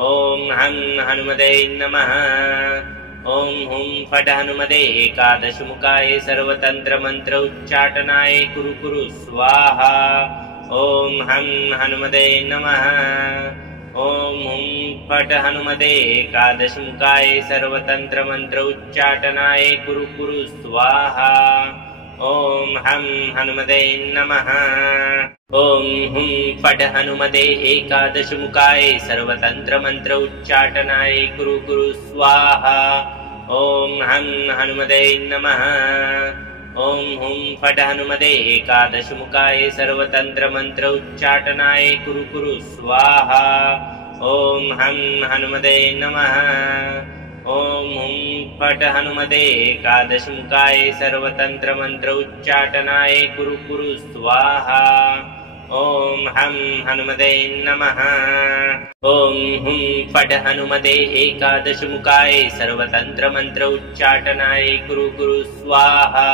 ॐ हं हनुमते नमः। ॐ हुं फट् हनुमते एकादशमुखाय सर्वतन्त्रमन्त्र उच्चाटनाय कुरु कुरु स्वाहा। ॐ हं हनुमते नमः। ॐ हुं फट् हनुमते एकादशमुखाय सर्वतन्त्रमन्त्र उच्चाटनाय कुरु कुरु स्वाहा। ॐ हं हनुमते नमः। ॐ हुं फट् हनुमते एकादशमुखाय सर्वतन्त्रमन्त्र उच्चाटनाय कुरु कुरु स्वाहा। ॐ हं हनुमते नमः। ॐ हुं फट् हनुमते एकादशमुखाय सर्वतन्त्रमन्त्र उच्चाटनाय कुरु कुरु स्वाहा। ॐ हं हनुमते नमः। ॐ हुं फट् हनुमते एकादशमुखाय सर्वतन्त्रमन्त्र उच्चाटनाय कुरु कुरु स्वाहा। ॐ हं हनुमते नमः। ॐ हुं फट् हनुमते एकादशमुखाय सर्वतन्त्रमन्त्र उच्चाटनाय कुरु कुरु स्वाहा।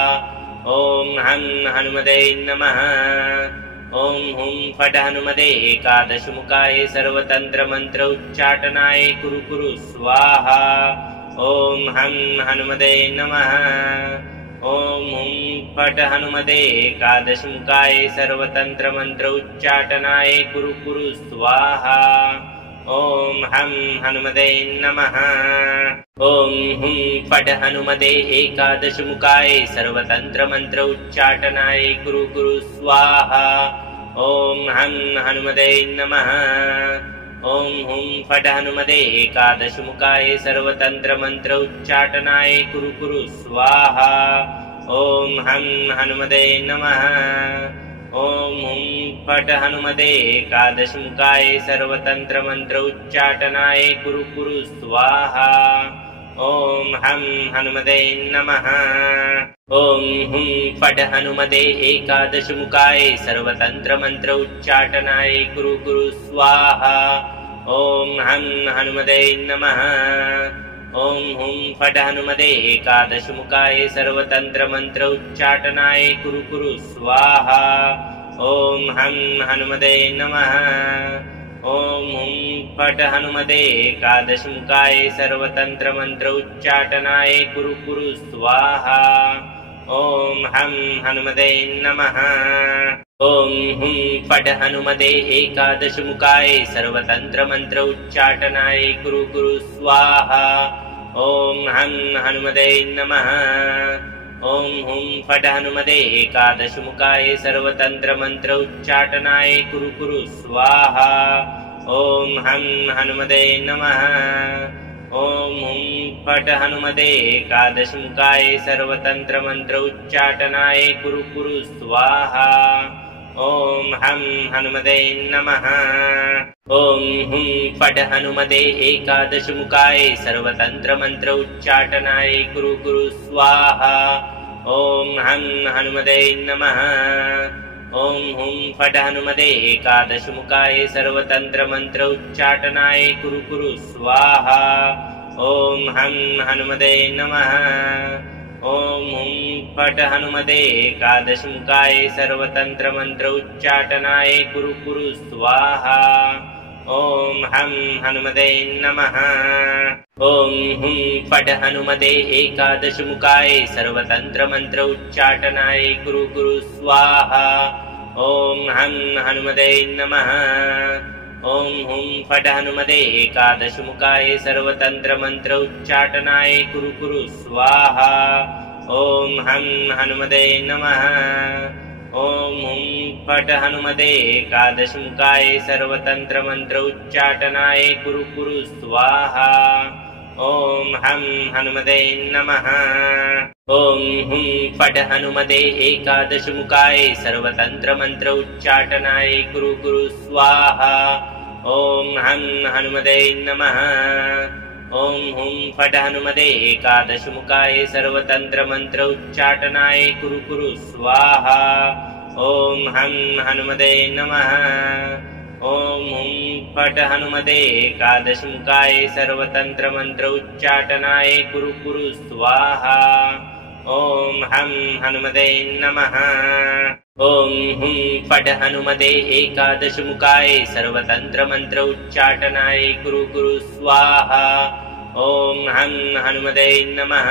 ॐ हं हनुमते नमः। ॐ हुं फट् हनुमते एकादशमुखाय सर्वतन्त्रमन्त्र उच्चाटनाय कुरु कुरु स्वाहा। ॐ हं हनुमते नमः। ॐ हुं फट् हनुमते एकादशमुखाय सर्वतन्त्रमन्त्र उच्चाटनाय कुरु कुरु स्वाहा। ॐ हं हनुमते नमः। ॐ हुं फट् हनुमते एकादशमुखाय सर्वतन्त्रमन्त्र उच्चाटनाय कुरु कुरु स्वाहा। ॐ हं हनुमते नमः। ॐ हुं फट् हनुमते एकादशमुखाय सर्वतन्त्रमन्त्र उच्चाटनाय कुरु कुरु स्वाहा। ॐ हं हनुमते नमः। ॐ हुं फट् हनुमते एकादशमुखाय सर्वतन्त्रमन्त्र उच्चाटनाय कुरु कुरु स्वाहा। ॐ हं हनुमते नमः। ॐ हुं फट् हनुमते एकादशमुखाय सर्वतन्त्रमन्त्र उच्चाटनाय कुरु कुरु स्वाहा। ॐ हं हनुमते नमः। ॐ हुं फट् हनुमते एकादशमुखाय सर्वतन्त्रमन्त्र उच्चाटनाय कुरु कुरु स्वाहा। ॐ हं हनुमते नमः। ॐ हुं फट् हनुमते एकादशमुखाय सर्वतन्त्रमन्त्र उच्चाटनाय कुरु कुरु स्वाहा। ॐ हं हनुमते नमः। ॐ हुं फट् हनुमते एकादशमुखाय सर्वतन्त्रमन्त्र उच्चाटनाय कुरु कुरु स्वाहा। ॐ हं हनुमते नमः। ॐ हुं फट् हनुमते एकादशमुखाय सर्वतन्त्रमन्त्र उच्चाटनाय कुरु कुरु स्वाहा। ॐ हं हनुमते नमः। ॐ हुं फट् हनुमते एकादशमुखाय सर्वतन्त्रमन्त्र उच्चाटनाय कुरु कुरु स्वाहा। ॐ हं हनुमते नमः। ॐ हुं फट् हनुमते एकादशमुखाय सर्वतन्त्रमन्त्र उच्चाटनाय कुरु कुरु स्वाहा। ॐ हं हनुमते नमः। ॐ हुं फट् हनुमते एकादशमुखाय सर्वतन्त्रमन्त्र उच्चाटनाय कुरु कुरु स्वाहा। ॐ हं हनुमते नमः। ॐ हुं फट् हनुमते एकादशमुखाय सर्वतन्त्रमन्त्र उच्चाटनाय कुरु कुरु स्वाहा। ॐ हं हनुमते नमः। ॐ हुं फट् हनुमते एकादशमुखाय सर्वतन्त्रमन्त्र उच्चाटनाय कुरु कुरु स्वाहा। ॐ हं हनुमते नमः। ॐ हुं फट् हनुमते एकादशमुखाय सर्वतन्त्रमन्त्र उच्चाटनाय कुरु कुरु स्वाहा। ॐ हं हनुमते नमः। ॐ हुं फट् हनुमते एकादशमुखाय सर्वतन्त्रमन्त्र उच्चाटनाय कुरु कुरु स्वाहा। ॐ हं हनुमते नमः। ॐ हुं फट् हनुमते एकादशमुखाय सर्वतन्त्रमन्त्र उच्चाटनाय कुरु कुरु स्वाहा। ॐ हं हनुमते नमः। ॐ हुं फट् हनुमते एकादशमुखाय सर्वतन्त्रमन्त्र उच्चाटनाय कुरु कुरु स्वाहा। ॐ हं हनुमते नमः। ॐ हुं फट् हनुमते एकादशमुखाय सर्वतन्त्रमन्त्र उच्चाटनाय कुरु कुरु स्वाहा। ॐ हं हनुमते नमः। ॐ हुं फट् हनुमते एकादशमुखाय सर्वतन्त्रमन्त्र उच्चाटनाय कुरु कुरु स्वाहा। ॐ हं हनुमते नमः।